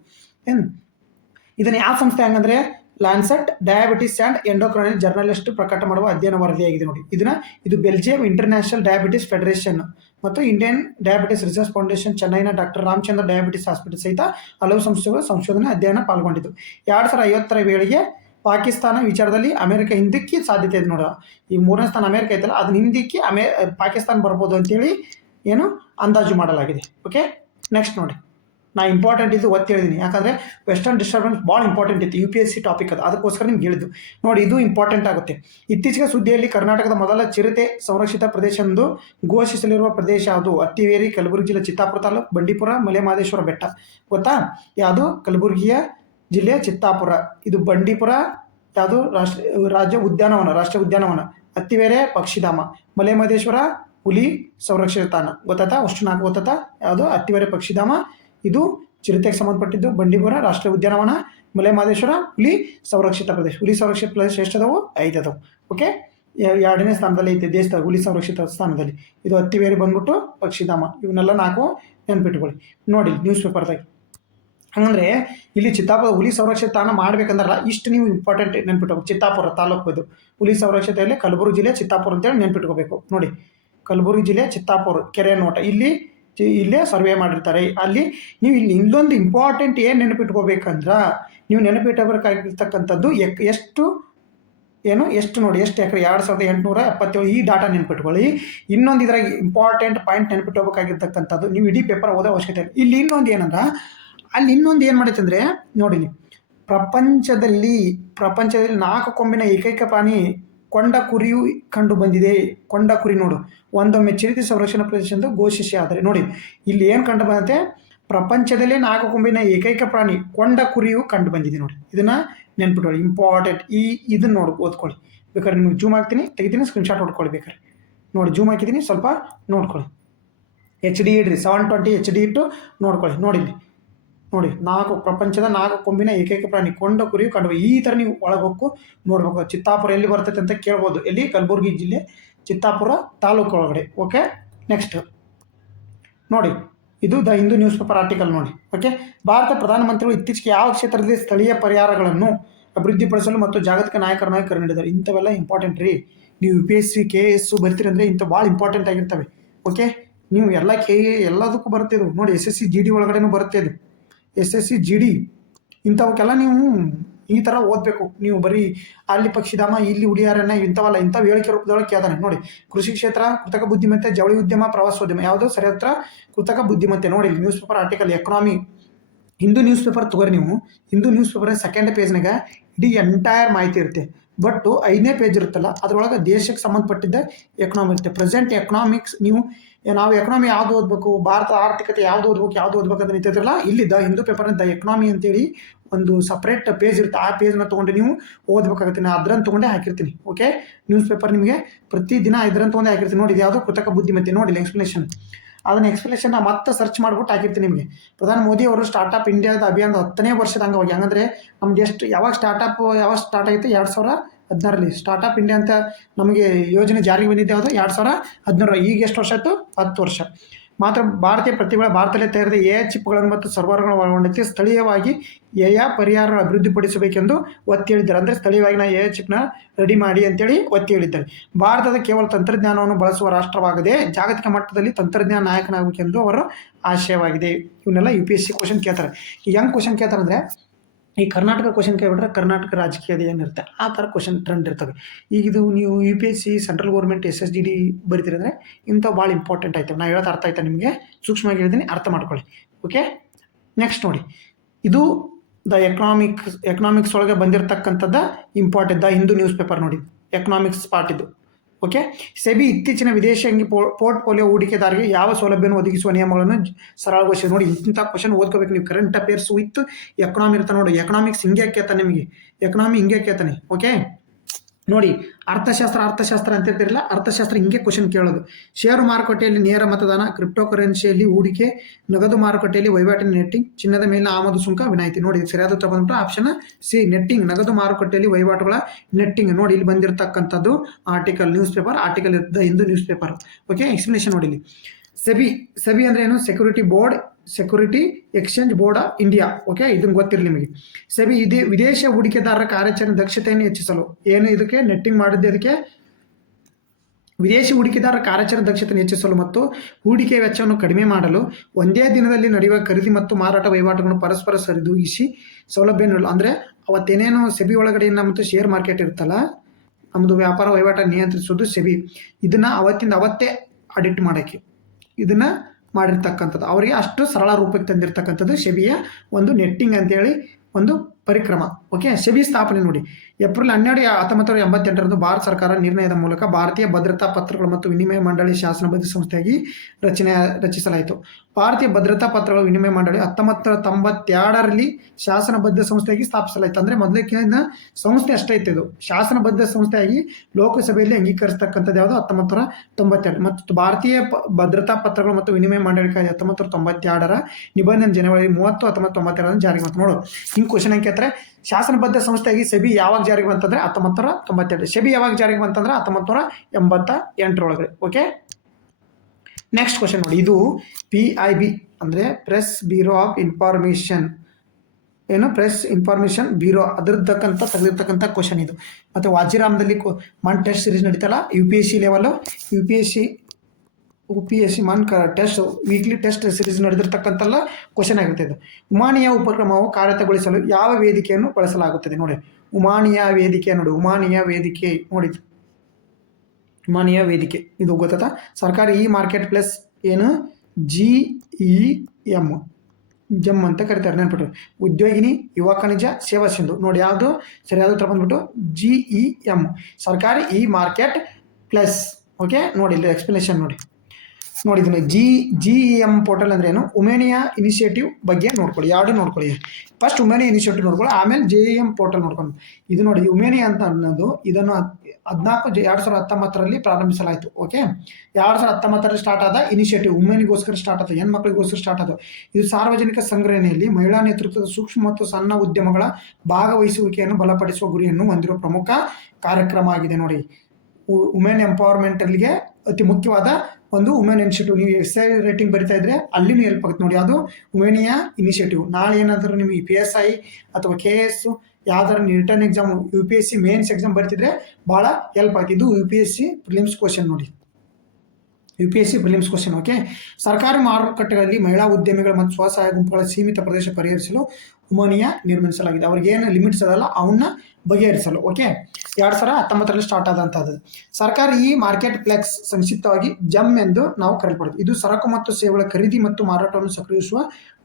ಇದನ್ನು ಯಾವ ಸಂಸ್ಥೆ ಹಂಗಂದರೆ Lancet diabetes and endocrinology journalist ಪ್ರಕಟ ಮಾಡುವ ಅಧ್ಯಯನ ವರದಿಯಾಗಿದೆ ನೋಡಿ. ಇದು ಬೆಲ್ಜಿಯಂ ಇಂಟರ್ನ್ಯಾಷನಲ್ ಡಯಾಬಿಟಿಸ್ ಫೆಡರೇಷನ್ ಮತ್ತು ಇಂಡಿಯನ್ ಡಯಾಬಿಟಿಸ್ ರಿಸರ್ಚ್ ಫೌಂಡೇಶನ್, ಚೆನ್ನೈನ ಡಾಕ್ಟರ್ ರಾಮಚಂದ್ರ ಡಯಾಬಿಟಿಸ್ ಹಾಸ್ಪಿಟಲ್ ಸಹಿತ ಹಲವು ಸಂಸ್ಥೆಗಳು ಸಂಶೋಧನೆ ಅಧ್ಯಯನ ಪಾಲ್ಗೊಂಡಿದ್ದು. 2050ರ ವೇಳೆಗೆ ಪಾಕಿಸ್ತಾನ ವಿಚಾರದಲ್ಲಿ ಅಮೆರಿಕ ಹಿಂದಕ್ಕೆ ಸಾಧ್ಯತೆ ಇದೆ ನೋಡ. ಈ 3ನೇ ಸ್ಥಾನ ಅಮೆರಿಕ ಐತಲ್ಲ, ಅದನ್ನ ಹಿಂದಕ್ಕೆ ಪಾಕಿಸ್ತಾನ ಬರ್ಬೋದು ಅಂತೇಳಿ ಅಂದಾಜು ಮಾಡಲಾಗಿದೆ. ಓಕೆ, ನೆಕ್ಸ್ಟ್ ನೋಡಿ. ನಾ ಇಂಪಾರ್ಟೆಂಟ್ ಇದು ಒತ್ತಿ ಹೇಳಿದ್ದೀನಿ, ಯಾಕಂದರೆ ವೆಸ್ಟರ್ನ್ ಡಿಸ್ಟರ್ಬೆನ್ಸ್ ಭಾಳ ಇಂಪಾರ್ಟೆಂಟ್ ಇತ್ತು. UPSC ಟಾಪಿಕ್ ಅದು, ಅದಕ್ಕೋಸ್ಕರ ನಿಮ್ಗೆ ಹೇಳಿದ್ದು ನೋಡಿ. ಇದು ಇಂಪಾರ್ಟೆಂಟ್ ಆಗುತ್ತೆ. ಇತ್ತೀಚೆಗೆ ಸುದ್ದಿಯಲ್ಲಿ ಕರ್ನಾಟಕದ ಮೊದಲ ಚಿರತೆ ಸಂರಕ್ಷಿತ ಪ್ರದೇಶ ಎಂದು ಘೋಷಿಸಲಿರುವ ಪ್ರದೇಶ ಯಾವುದು? ಅತ್ತಿವೇರಿ, ಕಲಬುರಗಿ ಜಿಲ್ಲೆ ಚಿತ್ತಾಪುರ ತಾಲೂಕು, ಬಂಡೀಪುರ, ಮಲೆಮಹದೇಶ್ವರ ಬೆಟ್ಟ. ಗೊತ್ತಾ? ಯಾವುದು? ಕಲಬುರಗಿಯ ಜಿಲ್ಲೆಯ ಚಿತ್ತಾಪುರ. ಇದು ಬಂಡೀಪುರ ಯಾವುದು? ರಾಷ್ಟ್ರೀಯ ಉದ್ಯಾನವನ. ಅತ್ತಿವೇರೆ ಪಕ್ಷಿಧಾಮ, ಮಲೆಮಹದೇಶ್ವರ ಹುಲಿ ಸಂರಕ್ಷಿತ ತಾಣ. ಗೊತ್ತಾತಾ? ಅಷ್ಟು 4 ಗೊತ್ತಾತಾ? ಯಾವುದು? ಅತ್ತಿವೇರೆ ಪಕ್ಷಿಧಾಮ, ಇದು ಚಿರತೆಗೆ ಸಂಬಂಧಪಟ್ಟಿದ್ದು. ಬಂಡೀಪುರ ರಾಷ್ಟ್ರೀಯ ಉದ್ಯಾನವನ, ಮಲೆಮಹದೇಶ್ವರ ಹುಲಿ ಸಂರಕ್ಷಿತ ಪ್ರದೇಶ. ಹುಲಿ ಸಂರಕ್ಷಿತ ಪ್ರದೇಶ ಎಷ್ಟದವು? 5 ಅದಾವು. ಓಕೆ, 2ನೇ ಸ್ಥಾನದಲ್ಲಿ ಐತೆ ದೇಶದ ಹುಲಿ ಸಂರಕ್ಷಿತ ಸ್ಥಾನದಲ್ಲಿ. ಇದು ಅತ್ತಿವೇರಿ ಬಂದ್ಬಿಟ್ಟು ಪಕ್ಷಿಧಾಮ. ಇವನ್ನೆಲ್ಲ 4 ನೆನ್ಪಿಟ್ಕೊಳ್ಳಿ ನೋಡಿ ನ್ಯೂಸ್ ಪೇಪರ್ದಾಗಿ. ಹಂಗಂದರೆ ಇಲ್ಲಿ ಚಿತ್ತಾಪುರ ಹುಲಿ ಸಂರಕ್ಷಿತ ತಾಣ ಮಾಡ್ಬೇಕಂದ್ರಲ್ಲ, ಇಷ್ಟು ನೀವು ಇಂಪಾರ್ಟೆಂಟ್ ನೆನ್ಪಿಟ್ಕೋಬೇಕು. ಚಿತ್ತಾಪುರ ತಾಲೂಕು ಇದು ಹುಲಿ ಸಂರಕ್ಷಿತೆಯಲ್ಲಿ ಕಲಬುರಗಿ ಜಿಲ್ಲೆ ಚಿತ್ತಾಪುರ ಅಂತೇಳಿ ನೆನ್ಪಿಟ್ಕೋಬೇಕು ನೋಡಿ. ಕಲಬುರಗಿ ಜಿಲ್ಲೆ ಚಿತ್ತಾಪುರ ಕೆರೆ ನೋಟ ಇಲ್ಲೇ ಸರ್ವೆ ಮಾಡಿರ್ತಾರೆ. ಅಲ್ಲಿ ನೀವು ಇಲ್ಲಿ ಇನ್ನೊಂದು ಇಂಪಾರ್ಟೆಂಟ್ ಏನು ನೆನಪಿಟ್ಕೋಬೇಕಂದ್ರೆ, ನೀವು ನೆನಪಿಟ್ಟಬೇಕಾಗಿರ್ತಕ್ಕಂಥದ್ದು ಎಷ್ಟು ನೋಡಿ, ಎಷ್ಟು ಎಕರೆ? 2877. ಈ ಡಾಟಾ ನೆನ್ಪಿಟ್ಕೊಳ್ಳಿ. ಇನ್ನೊಂದು ಇದ್ರಾಗ ಇಂಪಾರ್ಟೆಂಟ್ ಪಾಯಿಂಟ್ ನೆನ್ಪಿಟ್ಕೋಬೇಕಾಗಿರ್ತಕ್ಕಂಥದ್ದು, ನೀವು ಇಡೀ ಪೇಪರ್ ಓದೋ ಅವಶ್ಯಕತೆ ಇಲ್ಲ. ಇಲ್ಲಿ ಇನ್ನೊಂದು ಏನಂದ್ರೆ, ಅಲ್ಲಿ ಇನ್ನೊಂದು ಏನು ಮಾಡೈತೆ ಅಂದರೆ ನೋಡಿ, ಪ್ರಪಂಚದಲ್ಲಿ 4 ಕೊಂಬಿನ ಏಕೈಕ ಪ್ರಾಣಿ ಕೊಂಡ ಕುರಿಯು ಕಂಡು ಬಂದಿದೆ. ಕೊಂಡ ಕುರಿ ನೋಡು, ಒಂದೊಮ್ಮೆ ಚಿರತೆ ಸಂರಕ್ಷಣಾ ಪ್ರದೇಶ ಎಂದು ಘೋಷಿಸಿ. ಆದರೆ ನೋಡಿ ಇಲ್ಲಿ ಏನು ಕಂಡು ಬಂದಂತೆ, ಪ್ರಪಂಚದಲ್ಲೇ 4 ಕೊಂಬಿನ ಏಕೈಕ ಪ್ರಾಣಿ ಕೊಂಡ ಕುರಿಯು ಕಂಡು ಬಂದಿದೆ ನೋಡಿ. ಇದನ್ನು ನೆನ್ಪಿಟ್ಕೊಳ್ಳಿ, ಇಂಪಾರ್ಟೆಂಟ್. ಇದನ್ನು ನೋಡಿ ಓದ್ಕೊಳ್ಳಿ. ಬೇಕಾದ್ರೆ ನಿಮಗೆ ಜೂಮ್ ಹಾಕ್ತೀನಿ, ತೆಗಿತೀನಿ, ಸ್ಕ್ರೀನ್ಶಾಟ್ ಹೊಡ್ಕೊಳ್ಳಿ ಬೇಕಾದ್ರೆ. ನೋಡಿ ಜೂಮ್ ಹಾಕಿದ್ದೀನಿ, ಸ್ವಲ್ಪ ನೋಡ್ಕೊಳ್ಳಿ. HD ಇಡ್ರಿ, 720 HD ಇಟ್ಟು ನೋಡ್ಕೊಳ್ಳಿ. ನೋಡಿ ಪ್ರಪಂಚದ 4 ಕೊಂಬಿನ ಏಕೈಕ ಪ್ರಾಣಿ ಕೊಂಡ ಕುರಿಯು ಕಂಡು. ಈ ಥರ ನೀವು ಒಳಗೆ ಹೋಗಿ ನೋಡ್ಬೇಕು. ಚಿತ್ತಾಪುರ ಎಲ್ಲಿ ಬರ್ತೈತೆ ಅಂತ ಕೇಳ್ಬೋದು. ಎಲ್ಲಿ? ಕಲಬುರಗಿ ಜಿಲ್ಲೆ ಚಿತ್ತಾಪುರ ತಾಲೂಕು ಒಳಗಡೆ. ಓಕೆ, ನೆಕ್ಸ್ಟ್ ನೋಡಿ. ಇದು the Hindu news paper article ನೋಡಿ. ಓಕೆ, ಭಾರತ ಪ್ರಧಾನಮಂತ್ರಿಗಳು ಇತ್ತೀಚೆಗೆ ಯಾವ ಕ್ಷೇತ್ರದಲ್ಲಿ ಸ್ಥಳೀಯ ಪರಿಹಾರಗಳನ್ನು ಅಭಿವೃದ್ಧಿಪಡಿಸಲು ಮತ್ತು ಜಾಗತಿಕ ನಾಯಕರನ್ನಾಗಿ ಕರೆ ನೀಡಿದ್ದಾರೆ? ಇಂಥವೆಲ್ಲ ಇಂಪಾರ್ಟೆಂಟ್ ರೀ. ನೀವು UPSC KS ಬರ್ತೀರಂದರೆ ಇಂಥ ಭಾಳ ಇಂಪಾರ್ಟೆಂಟ್ ಆಗಿರ್ತವೆ. ಓಕೆ, ನೀವು ಎಲ್ಲ ಎಲ್ಲದಕ್ಕೂ ಬರುತ್ತೆ ಇದು ನೋಡಿ. SSC GD ಒಳಗಡೆನೂ ಬರುತ್ತೆ ಇದು. SSC GD ಇಂಥವಕ್ಕೆಲ್ಲ ನೀವು ಈ ಥರ ಓದಬೇಕು. ನೀವು ಬರೀ ಅಲ್ಲಿ ಪಕ್ಷಿಧಾಮ, ಇಲ್ಲಿ ಉಡಿಯಾರಣ್ಯ, ಇಂಥವು ಹೇಳಿಕೆ ರೂಪದೊಳಗೆ ಕೇಳ್ತಾನೆ ನೋಡಿ. ಕೃಷಿ ಕ್ಷೇತ್ರ, ಕೃತಕ ಬುದ್ಧಿಮತ್ತೆ, ಜವಳಿ ಉದ್ಯಮ, ಪ್ರವಾಸೋದ್ಯಮ. ಯಾವುದು ಸರಿಯಾದ? ಕೃತಕ ಬುದ್ಧಿಮತ್ತೆ. ನೋಡಿ news paper article. Economy, Hindu news paper ತಗೋರಿ ನೀವು. ಹಿಂದೂ ನ್ಯೂಸ್ ಪೇಪರ್ 2nd ಪೇಜ್ನಾಗ ಇಡೀ ಎಂಟೈರ್ ಮಾಹಿತಿ ಇರುತ್ತೆ. ಬಟ್ 5ನೇ ಪೇಜ್ ಇರುತ್ತಲ್ಲ, ಅದರೊಳಗೆ ದೇಶಕ್ಕೆ ಸಂಬಂಧಪಟ್ಟಿದ್ದ ಎಕನಾಮಿ ಇರುತ್ತೆ. ಪ್ರೆಸೆಂಟ್ ಎಕನಾಮಿಕ್ಸ್ ನೀವು ನಾವು ಎಕನಾಮಿ ಯಾವ್ದು ಓದಬೇಕು, ಭಾರತ ಆರ್ಥಿಕತೆ ಯಾವ್ದು ಓದ್ಬೇಕು ಅಂತ ನಿಂತಿದ್ರಲ್ಲ, ಇಲ್ಲಿ ದ ಹಿಂದೂ ಪೇಪರ್ನ ದ ಎಕನಾಮಿ ಅಂತೇಳಿ ಒಂದು ಸಪ್ರೇಟ್ ಪೇಜ್ ಇರುತ್ತೆ. ಆ ಪೇಜ್ನ ತೊಗೊಂಡು ನೀವು ಓದಬೇಕಾಗುತ್ತೆ. ನಾನು ಅದನ್ನು ತೊಗೊಂಡೇ ಹಾಕಿರ್ತೀನಿ. ಓಕೆ, ನ್ಯೂಸ್ ಪೇಪರ್ ನಿಮಗೆ ಪ್ರತಿದಿನ ಇದನ್ನು ತೊಗೊಂಡೇ ಹಾಕಿರ್ತೀನಿ. ನೋಡಿ, ಇದು ಯಾವುದೋ ಕೃತಕ ಬುದ್ಧಿಮತ್ತೆ, ನೋಡಿ ಎಕ್ಸ್ಪ್ಲನೇಷನ್. ಅದನ್ನ ಎಕ್ಸ್ಪ್ಲನೇಷನ್ ಮತ್ತೆ ಸರ್ಚ್ ಮಾಡ್ಬಿಟ್ಟು ಹಾಕಿರ್ತೀನಿ ನಿಮಗೆ. ಪ್ರಧಾನಿ ಮೋದಿ ಅವರು ಸ್ಟಾರ್ಟಪ್ ಇಂಡಿಯಾದ ಅಭಿಯಾನದ 10ನೇ ವರ್ಷದ ಅಂಗವಾಗಿ, ಹಂಗಂದ್ರೆ ನಮ್ದು ಎಷ್ಟು ಯಾವಾಗ ಸ್ಟಾರ್ಟ್ ಆಗೈತೆ 2016ರಲ್ಲಿ ಸ್ಟಾರ್ಟಪ್ ಇಂಡಿಯಾ ಅಂತ ನಮಗೆ ಯೋಜನೆ ಜಾರಿಗೆ ಬಂದಿದ್ದೆ. ಅದು 2016. ಈಗ ಎಷ್ಟು ವರ್ಷ ಆಯಿತು? 10 ವರ್ಷ. ಮಾತ್ರ ಭಾರತೀಯ ಪ್ರತಿಭೆಗಳ ಭಾರತದಲ್ಲೇ ತಯಾರಿಸಿದ ಎಐ ಚಿಪ್ಗಳನ್ನು ಮತ್ತು ಸರ್ವರ್ಗಳನ್ನು ಒಳಗೊಂಡಂತೆ ಸ್ಥಳೀಯವಾಗಿ ಎಐ ಪರಿಹಾರ ಅಭಿವೃದ್ಧಿಪಡಿಸಬೇಕೆಂದು ಒತ್ತಿ ಹೇಳಿದ್ದಾರೆ. ಅಂದರೆ ಸ್ಥಳೀಯವಾಗಿ ನಾವು ಎಐ ಚಿಪ್ನ ರೆಡಿ ಮಾಡಿ ಅಂತೇಳಿ ಒತ್ತಿ ಹೇಳಿದ್ದಾರೆ. ಭಾರತದ ಕೇವಲ ತಂತ್ರಜ್ಞಾನವನ್ನು ಬಳಸುವ ರಾಷ್ಟ್ರವಾಗದೆ ಜಾಗತಿಕ ಮಟ್ಟದಲ್ಲಿ ತಂತ್ರಜ್ಞಾನ ನಾಯಕನಾಗಬೇಕೆಂದು ಅವರ ಆಶಯವಾಗಿದೆ. ಇವನ್ನೆಲ್ಲ UPSC ಕ್ವಶನ್ ಕೇಳ್ತಾರೆ. ಈಗ ಹೆಂಗೆ ಕ್ವಶನ್ ಕೇಳ್ತಾರೆ ಅಂದರೆ, ಈ ಕರ್ನಾಟಕ ಕ್ವಶನ್ ಕೇಳ್ಬಿಟ್ರೆ ಕರ್ನಾಟಕ ರಾಜಕೀಯದ ಏನಿರುತ್ತೆ ಆ ಥರ ಕ್ವಶನ್ ಟ್ರೆಂಡ್ ಇರ್ತವೆ. ಈಗ ಇದು ನೀವು UPSC ಸೆಂಟ್ರಲ್ ಗೌರ್ಮೆಂಟ್ SSGD ಬರೀತಿರಂದರೆ ಇಂಥವು ಭಾಳ ಇಂಪಾರ್ಟೆಂಟ್ ಆಯ್ತವೆ. ನಾನು ಹೇಳೋದು ಅರ್ಥ ಆಯ್ತಾ ನಿಮಗೆ? ಸೂಕ್ಷ್ಮವಾಗಿ ಹೇಳಿದ್ದೀನಿ, ಅರ್ಥ ಮಾಡ್ಕೊಳ್ಳಿ. ಓಕೆ, ನೆಕ್ಸ್ಟ್ ನೋಡಿ, ಇದು ದ ಎಕನಾಮಿಕ್ಸ್ ಒಳಗೆ ಬಂದಿರತಕ್ಕಂಥದ್ದು important. The Hindu news paper ನೋಡಿ, ಎಕನಾಮಿಕ್ಸ್ ಪಾರ್ಟ್ ಇದು. ಓಕೆ, ಸೆಬಿ ಇತ್ತೀಚಿನ ವಿದೇಶಿ ಪೋರ್ಟ್ಫೋಲಿಯೋ ಹೂಡಿಕೆದಾರರಿಗೆ ಯಾವ ಸೌಲಭ್ಯವನ್ನು ಒದಗಿಸುವ ನಿಯಮಗಳನ್ನು ಸರಳಗೊಳಿಸಿ. ನೋಡಿ, ಇಂಥ ಕ್ವಶನ್ ಓದ್ಕೋಬೇಕು ನೀವು. ಕರೆಂಟ್ ಅಫೇರ್ಸ್ ವಿತ್ ಎಕನಾಮಿ ಇರ್ತಾನೆ ನೋಡಿ. ಎಕನಾಮಿಕ್ಸ್ ಹಿಂಗೆ ಕೇಳ್ತಾನೆ ನಿಮಗೆ, ಎಕನಾಮಿ ಹಿಂಗೆ ಕೇಳ್ತಾನೆ. ಓಕೆ, ನೋಡಿ, ಅರ್ಥಶಾಸ್ತ್ರ ಅಂತ ಇರ್ತಿರಲ್ಲ, ಅರ್ಥಶಾಸ್ತ್ರ ಹಿಂಗೆ ಕ್ವಶನ್ ಕೇಳೋದು. ಷೇರು ಮಾರುಕಟ್ಟೆಯಲ್ಲಿ ನೇರ ಮತದಾನ, ಕ್ರಿಪ್ಟೋ ಕರೆನ್ಸಿಯಲ್ಲಿ ಹೂಡಿಕೆ, ನಗದು ಮಾರುಕಟ್ಟೆಯಲ್ಲಿ ವಹಿವಾಟಿನ ನೆಟ್ಟಿಂಗ್, ಚಿನ್ನದ ಮೇಲಿನ ಆಮದು ಸುಂಕ ವಿನಾಯಿತಿ. ನೋಡಿ, ಸರಿಯಾದ ಉತ್ತರ ಬಂದ್ಬಿಟ್ಟು ಆಪ್ಷನ್ ಸಿ, ನೆಟ್ಟಿಂಗ್. ನಗದು ಮಾರುಕಟ್ಟೆಯಲ್ಲಿ ವಹಿವಾಟುಗಳ ನೆಟ್ಟಿಂಗ್. ನೋಡಿ, ಇಲ್ಲಿ ಬಂದಿರತಕ್ಕಂಥದ್ದು ಆರ್ಟಿಕಲ್, ನ್ಯೂಸ್ ಪೇಪರ್ ಆರ್ಟಿಕಲ್ ಇರ್ತದೆ, Hindu news paper. Okay, explanation ನೋಡಿ ಇಲ್ಲಿ. ಸೆಬಿ ಅಂದ್ರೆ ಏನು? Security exchange board of India. Okay, ಇದನ್ನು ಗೊತ್ತಿರಲಿ ನಿಮಗೆ. ಸೆಬಿ ವಿದೇಶ ಹೂಡಿಕೆದಾರರ ಕಾರ್ಯಾಚರಣೆ ದಕ್ಷತೆಯನ್ನು ಹೆಚ್ಚಿಸಲು, ಏನು ಇದಕ್ಕೆ ನೆಟ್ಟಿಂಗ್ ಮಾಡಿದ್ದೆ, ಅದಕ್ಕೆ ವಿದೇಶಿ ಹೂಡಿಕೆದಾರರ ಕಾರ್ಯಾಚರಣೆ ದಕ್ಷತೆಯನ್ನು ಹೆಚ್ಚಿಸಲು ಮತ್ತು ಹೂಡಿಕೆ ವೆಚ್ಚವನ್ನು ಕಡಿಮೆ ಮಾಡಲು ಒಂದೇ ದಿನದಲ್ಲಿ ನಡೆಯುವ ಖರೀದಿ ಮತ್ತು ಮಾರಾಟ ವಹಿವಾಟುಗಳನ್ನು ಪರಸ್ಪರ ಸರಿದೂಗಿಸಿ ಸೌಲಭ್ಯ ನೀಡಲು. ಅಂದರೆ ಅವತ್ತೇನೇನು ಸೆಬಿ ಒಳಗಡೆಯಿಂದ ಮತ್ತು ಶೇರ್ ಮಾರ್ಕೆಟ್ ಇರುತ್ತಲ್ಲ, ನಮ್ಮದು ವ್ಯಾಪಾರ ವಹಿವಾಟ ನಿಯಂತ್ರಿಸೋದು ಸೆಬಿ. ಇದನ್ನು ಅವತ್ತೇ ಆಡಿಟ್ ಮಾಡೋಕ್ಕೆ ಇದನ್ನು ಮಾಡಿರ್ತಕ್ಕಂಥದ್ದು. ಅವರಿಗೆ ಅಷ್ಟು ಸರಳ ರೂಪಕ್ಕೆ ತಂದಿರತಕ್ಕಂಥದ್ದು ಸೆಬಿಯ ಒಂದು ನೆಟ್ಟಿಂಗ್ ಅಂತೇಳಿ ಒಂದು ಪರಿಕ್ರಮ. ಓಕೆ, ಸೆಬಿ ಸ್ಥಾಪನೆ ನೋಡಿ, ಏಪ್ರಿಲ್ 12, 1988ರಂದು ಭಾರತ ಸರ್ಕಾರ ನಿರ್ಣಯದ ಮೂಲಕ ಭಾರತೀಯ ಭದ್ರತಾ ಪತ್ರಗಳು ಮತ್ತು ವಿನಿಮಯ ಮಂಡಳಿ ಶಾಸನಬದ್ಧ ಸಂಸ್ಥೆಯಾಗಿ ರಚಿಸಲಾಯಿತು. ಭಾರತೀಯ ಭದ್ರತಾ ಪತ್ರಗಳ ವಿನಿಮಯ ಮಂಡಳಿ 1992ರಲ್ಲಿ ಶಾಸನಬದ್ಧ ಸಂಸ್ಥೆಯಾಗಿ ಸ್ಥಾಪಿಸಲಾಯಿತು. ಅಂದರೆ ಮೊದಲಕ್ಕಿಂತ ಸಂಸ್ಥೆ ಅಷ್ಟೇ ಇತ್ತು, ಇದು ಶಾಸನಬದ್ಧ ಸಂಸ್ಥೆಯಾಗಿ ಲೋಕಸಭೆಯಲ್ಲಿ ಅಂಗೀಕರಿಸತಕ್ಕಂಥದ್ದು ಯಾವುದು? 1992. ಮತ್ತು ಭಾರತೀಯ ಭದ್ರತಾ ಪತ್ರಗಳು ಮತ್ತು ವಿನಿಮಯ ಮಂಡಳಿ ಕಾಯ್ದೆ 1992ರ ನಿಬಂಧನೆ ಜನವರಿ 30, 1992 ಜಾರಿಗೆ ಬಂತು. ನೋಡು, ಹಿಂಗೆ ಕ್ವಶನ್ ಹೆಂಗೆ ಕೇಳ್ತಾರೆ. ಶಾಸನಬದ್ಧ ಸಂಸ್ಥೆಯಾಗಿ ಸೆಬಿ ಯಾವಾಗ ಜಾರಿಗೆ ಬಂತಂದ್ರೆ 1992. ಸೆಬಿ ಯಾವಾಗ ಜಾರಿಗೆ ಬಂತಂದ್ರೆ 1988 ಓಕೆ, ನೆಕ್ಸ್ಟ್ ಕ್ವಶನ್ ನೋಡಿ, ಇದು PIB ಅಂದರೆ ಪ್ರೆಸ್ ಬ್ಯೂರೋ ಆಫ್ ಇನ್ಫಾರ್ಮೇಷನ್. ಏನು? ಪ್ರೆಸ್ ಇನ್ಫಾರ್ಮೇಷನ್ ಬ್ಯೂರೋ, ಅದರದ್ದಕ್ಕಂಥ ತೆಗೆದಿರ್ತಕ್ಕಂಥ ಕ್ವಶನ್ ಇದು. ಮತ್ತು ವಾಜಿರಾಮ್ದಲ್ಲಿ ಟೆಸ್ಟ್ ಸೀರೀಸ್ ನಡೀತಲ್ಲ, UPSC level, UPSC test weekly test series ನಡೆದಿರ್ತಕ್ಕಂಥಲ್ಲ ಕ್ವಶನ್ ಆಗಿರುತ್ತೆ ಇದು. ಉಮಾನಿಯಾ ಉಪಕ್ರಮವು ಕಾರ್ಯಗತಗೊಳಿಸಲು ಯಾವ ವೇದಿಕೆಯನ್ನು ಬಳಸಲಾಗುತ್ತದೆ? ನೋಡಿ, ಉಮಾನಿಯಾ ವೇದಿಕೆ ನೋಡಿ, ಉಮಾನಿಯಾ ವೇದಿಕೆ ಇದು ಗೊತ್ತಾ? ಸರ್ಕಾರಿ ಮಾರ್ಕೆಟ್ ಪ್ಲೇಸ್, ಏನು? GEM ಅಂತ ಕರೀತಾರೆ, ನೆನ್ಪಿಟ್ಟು. ಉದ್ಯೋಗಿನಿ, ಯುವ ಖನಿಜ, ಸೇವಾ ಸಿಂಧು. ನೋಡಿ, ಯಾವುದು ಸರಿಯಾದ ಉತ್ತರ ಬಂದ್ಬಿಟ್ಟು GEM, ಸರ್ಕಾರಿ ಮಾರ್ಕೆಟ್ ಪ್ಲೇಸ್. ಓಕೆ, ನೋಡಿ ಇಲ್ಲಿ ಎಕ್ಸ್ಪ್ಲನೇಷನ್ ನೋಡಿ. ಇದನ್ನು GEM ಪೋರ್ಟಲ್ ಅಂದ್ರೆ ಏನು? ಉಮೇನಿಯಾ ಇನಿಷಿಯೇಟಿವ್ ಬಗ್ಗೆ ನೋಡ್ಕೊಳ್ಳಿ, ಎರಡು ನೋಡ್ಕೊಳ್ಳಿ. ಫಸ್ಟ್ ಉಮೇನಿಯಾ ಇನಿಷಿಯೇಟಿವ್ ನೋಡ್ಕೊಳ್ಳಿ, ಆಮೇಲೆ GEM ಪೋರ್ಟಲ್ ನೋಡ್ಕೊಂಡು. ಇದು ನೋಡಿ, ಉಮೇನಿಯಾ ಅಂತ ಅನ್ನೋದು ಇದನ್ನು 2019ರಲ್ಲಿ ಪ್ರಾರಂಭಿಸಲಾಯಿತು. ಓಕೆ, 2019ರಲ್ಲಿ ಸ್ಟಾರ್ಟ್ ಆದ ಇನಿಷಿಯೇಟಿವ್, ವುಮೆನ್ಗೋಸ್ಕರ ಸ್ಟಾರ್ಟ್ ಆದ, ಹೆಣ್ಮಕ್ಳಿಗೋಸ್ಕರ ಸ್ಟಾರ್ಟ್ ಆದ. ಇದು ಸಾರ್ವಜನಿಕ ಸಂಗ್ರಹಣೆಯಲ್ಲಿ ಮಹಿಳಾ ನೇತೃತ್ವದ ಸೂಕ್ಷ್ಮ ಮತ್ತು ಸಣ್ಣ ಉದ್ಯಮಗಳ ಭಾಗವಹಿಸುವಿಕೆಯನ್ನು ಬಲಪಡಿಸುವ ಗುರಿಯನ್ನು ಹೊಂದಿರುವ ಪ್ರಮುಖ ಕಾರ್ಯಕ್ರಮ ಆಗಿದೆ. ನೋಡಿ, ವುಮೆನ್ ಎಂಪವರ್ಮೆಂಟಲ್ಲಿಗೆ ಅತಿ ಮುಖ್ಯವಾದ ಒಂದು ವುಮೆನ್ ಇನಿಷಿಯೇಟಿವ್. ನೀವು SI ರೇಟಿಂಗ್ ಬರಿತಾ ಇದ್ರೆ ಅಲ್ಲಿನೂ ಹೆಲ್ಪ್ ಆಗುತ್ತೆ ನೋಡಿ, ಅದು ಉಮೇನಿಯಾ ಇನಿಷಿಯೇಟಿವ್. ನಾಳೆ ಏನಾದರೂ ನಿಮಗೆ PSI ಅಥವಾ KS ಯಾವ್ದಾರು written exam, UPSC mains exam ಬರೀತಿದ್ರೆ ಭಾಳ ಹೆಲ್ಪ್ ಆಗುತ್ತೆ. ಇದು UPSC ಪ್ರಿಲಿಮ್ಸ್ ಕ್ವಶನ್ ನೋಡಿ, UPSC ಪ್ರಿಲಿಮ್ಸ್ ಕ್ವಶನ್. ಓಕೆ, ಸರ್ಕಾರಿ ಮಾರುಕಟ್ಟೆಗಳಲ್ಲಿ ಮಹಿಳಾ ಉದ್ಯಮಿಗಳು ಮತ್ತು ಸ್ವಸಹಾಯ ಗುಂಪುಗಳ ಸೀಮಿತ ಪ್ರದೇಶ ಪರಿಹರಿಸಲು ಅಮೋನಿಯಾ ನಿರ್ಮಿಸಲಾಗಿದೆ. ಅವ್ರಿಗೇನು ಲಿಮಿಟ್ಸ್ ಅದಲ್ಲ ಅವನ್ನ ಬಗೆಹರಿಸಲು. ಓಕೆ, 2019ರಲ್ಲಿ ಸ್ಟಾರ್ಟ್ ಆದಂಥದ್ದು. ಸರ್ಕಾರ ಈ ಮಾರ್ಕೆಟ್ ಪ್ಲೆಕ್ಸ್ ಸಂಕ್ಷಿಪ್ತವಾಗಿ ಜಮ್ ಎಂದು ನಾವು ಕರೆಯಲ್ಪಡುತ್ತೆ. ಇದು ಸರಕು ಮತ್ತು ಸೇವೆಗಳ ಖರೀದಿ ಮತ್ತು ಮಾರಾಟವನ್ನು ಸಕ್ರಿಯಿಸುವ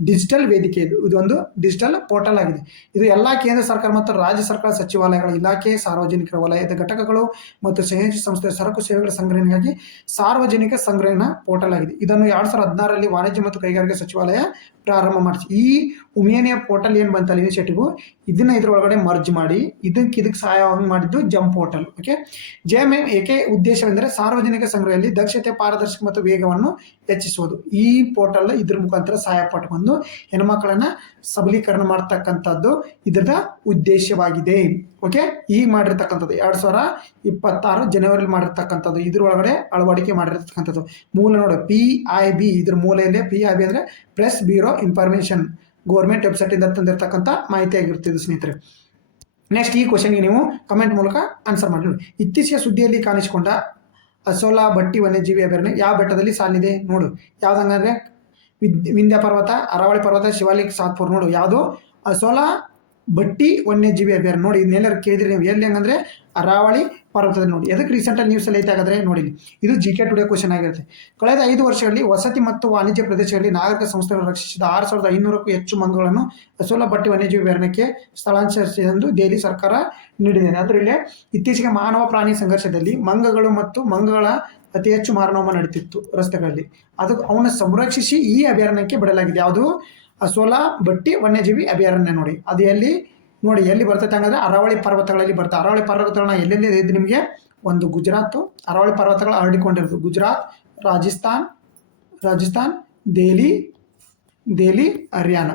ಡಿಜಿಟಲ್ ವೇದಿಕೆ. ಇದೊಂದು ಡಿಜಿಟಲ್ ಪೋರ್ಟಲ್ ಆಗಿದೆ. ಇದು ಎಲ್ಲ ಕೇಂದ್ರ ಸರ್ಕಾರ ಮತ್ತು ರಾಜ್ಯ ಸರ್ಕಾರ ಸಚಿವಾಲಯಗಳ ಇಲಾಖೆ, ಸಾರ್ವಜನಿಕ ವಲಯದ ಘಟಕಗಳು ಮತ್ತು ಸಂಯೋಜಿತ ಸಂಸ್ಥೆಯ ಸರಕು ಸೇವೆಗಳ ಸಂಗ್ರಹಣೆಗಾಗಿ ಸಾರ್ವಜನಿಕ ಸಂಗ್ರಹಣಾ ಪೋರ್ಟಲ್ ಆಗಿದೆ. ಇದನ್ನು 2016ರಲ್ಲಿ ವಾಣಿಜ್ಯ ಮತ್ತು ಕೈಗಾರಿಕಾ ಸಚಿವಾಲಯ ಪ್ರಾರಂಭ ಮಾಡಿಸಿ. ಈ ಉಮಿಯನಿಯ ಪೋರ್ಟಲ್ ಏನು ಬಂತಲ್ಲ ಇನಿಷಿಯೇಟಿವ್, ಇದನ್ನ ಇದ್ರೊಳಗಡೆ ಮರ್ಜ್ ಮಾಡಿ ಇದಕ್ಕೆ ಸಹಾಯವಾಗಿ ಮಾಡಿದ್ದು ಜಮ್ ಪೋರ್ಟಲ್. ಓಕೆ, JMM ಏಕೆ ಉದ್ದೇಶವೆಂದರೆ ಸಾರ್ವಜನಿಕ ಸಂಗ್ರಹದಲ್ಲಿ ದಕ್ಷತೆ, ಪಾರದರ್ಶಕ ಮತ್ತು ವೇಗವನ್ನು ಹೆಚ್ಚಿಸುವುದು. ಈ ಪೋರ್ಟಲ್ ಇದ್ರ ಮುಖಾಂತರ ಸಹಾಯ ಪಟ್ಕೊಂಡು ಹೆಣ್ಮಕ್ಳನ್ನ ಸಬಲೀಕರಣ ಮಾಡ್ತಕ್ಕಂಥದ್ದು ಇದರ ಉದ್ದೇಶವಾಗಿದೆ. ಓಕೆ, ಈಗ ಮಾಡಿರ್ತಕ್ಕಂಥದ್ದು 2026 ಜನವರಿಲಿ ಮಾಡಿರ್ತಕ್ಕಂಥದ್ದು. ಇದ್ರೊಳಗಡೆ ಅಳವಡಿಕೆ ಮಾಡಿರ್ತಕ್ಕಂಥದ್ದು ಮೂಲ ನೋಡಿ PIB. ಇದ್ರ ಮೂಲ ಇದೆ. PIB ಅಂದರೆ ಪ್ರೆಸ್ ಬ್ಯೂರೋ ಇನ್ಫಾರ್ಮೇಷನ್, ಗೌರ್ಮೆಂಟ್ ವೆಬ್ಸೈಟಿಂದ ತಂದಿರ್ತಕ್ಕಂಥ ಮಾಹಿತಿ ಆಗಿರ್ತಿದೆ ಸ್ನೇಹಿತರೆ. ನೆಕ್ಸ್ಟ್ ಈ ಕ್ವಶನ್ಗೆ ನೀವು ಕಮೆಂಟ್ ಮೂಲಕ ಆನ್ಸರ್ ಮಾಡಿ. ಇತ್ತೀಚೆಗೆ ಸುದ್ದಿಯಲ್ಲಿ ಕಾಣಿಸಿಕೊಂಡ ಅಸೋಲಾ ಬಟ್ಟಿ ವನ್ಯಜೀವಿ ಅಭಯಾರಣ್ಯ ಯಾವ ಬೆಟ್ಟದಲ್ಲಿ ಸಾಲಿದೆ ನೋಡು. ಯಾವ್ದಂಗಂದ್ರೆ ವಿಂಧ್ಯ ಪರ್ವತ, ಅರಾವಳಿ ಪರ್ವತ, ಶಿವಾಲಿಕ್, ಸಾತ್ಪುರ್. ನೋಡು ಯಾವುದು ಅಸೋಲಾ ಬಟ್ಟಿ ವನ್ಯಜೀವಿ ಅಭಯಾರಣ್ಯ. ನೋಡಿ ಇದನ್ನೆಲ್ಲರೂ ಕೇಳಿದ್ರಿ ನೀವು. ಎಲ್ಲಿ ಹಂಗಂದ್ರೆ ಅರಾವಳಿ ಪರ್ವತದಲ್ಲಿ. ನೋಡಿ ಎದಕ್ಕೆ ರೀಸೆಂಟಲ್ಲಿ ನ್ಯೂಸಲ್ಲಿ ಐತೆ ಹಾಗಾದ್ರೆ ನೋಡಿ. ಇದು GK ಟುಡೇ ಕ್ವಶನ್ ಆಗಿರುತ್ತೆ. ಕಳೆದ 5 ವರ್ಷಗಳಲ್ಲಿ ವಸತಿ ಮತ್ತು ವಾಣಿಜ್ಯ ಪ್ರದೇಶಗಳಲ್ಲಿ ನಾಗರಿಕ ಸಂಸ್ಥೆಗಳು ರಕ್ಷಿಸಿದ 6500ಕ್ಕೂ ಹೆಚ್ಚು ಮಂಗಗಳನ್ನು ಅಸೋಲಾ ಬಟ್ಟಿ ವನ್ಯಜೀವಿ ಅಭಯಾರಣ್ಯಕ್ಕೆ ಸ್ಥಳಾಂತರಿಸಿದೆಂದು ದೆಹಲಿ ಸರ್ಕಾರ ನೀಡಿದೆ. ಅದರಲ್ಲಿ ಇತ್ತೀಚೆಗೆ ಮಾನವ ಪ್ರಾಣಿ ಸಂಘರ್ಷದಲ್ಲಿ ಮಂಗಗಳು ಮತ್ತು ಮಂಗಗಳ ಅತಿ ಹೆಚ್ಚು ಮಾರಣಹೋಮ ನಡೀತಿತ್ತು ರಸ್ತೆಗಳಲ್ಲಿ. ಅದು ಅವನ್ನ ಸಂರಕ್ಷಿಸಿ ಈ ಅಭಯಾರಣ್ಯಕ್ಕೆ ಬಿಡಲಾಗಿದೆ. ಯಾವುದು ಅಸೋಲಾ ಬಟ್ಟಿ ವನ್ಯಜೀವಿ ಅಭಯಾರಣ್ಯ. ನೋಡಿ ಅದು ಎಲ್ಲಿ ಬರ್ತೈತೆ ಹಂಗಂದ್ರೆ ಅರಾವಳಿ ಪರ್ವತಗಳಲ್ಲಿ ಬರ್ತದೆ. ಅರಾವಳಿ ಪರ್ವತಗಳನ್ನ ಎಲ್ಲೆಲ್ಲಿ ಇದೆ ನಿಮಗೆ? ಒಂದು ಗುಜರಾತ್, ಅರಾವಳಿ ಪರ್ವತಗಳು ಹರಡಿಕೊಂಡಿರೋದು ಗುಜರಾತ್, ರಾಜಸ್ಥಾನ್, ದೆಹಲಿ, ಹರಿಯಾಣ.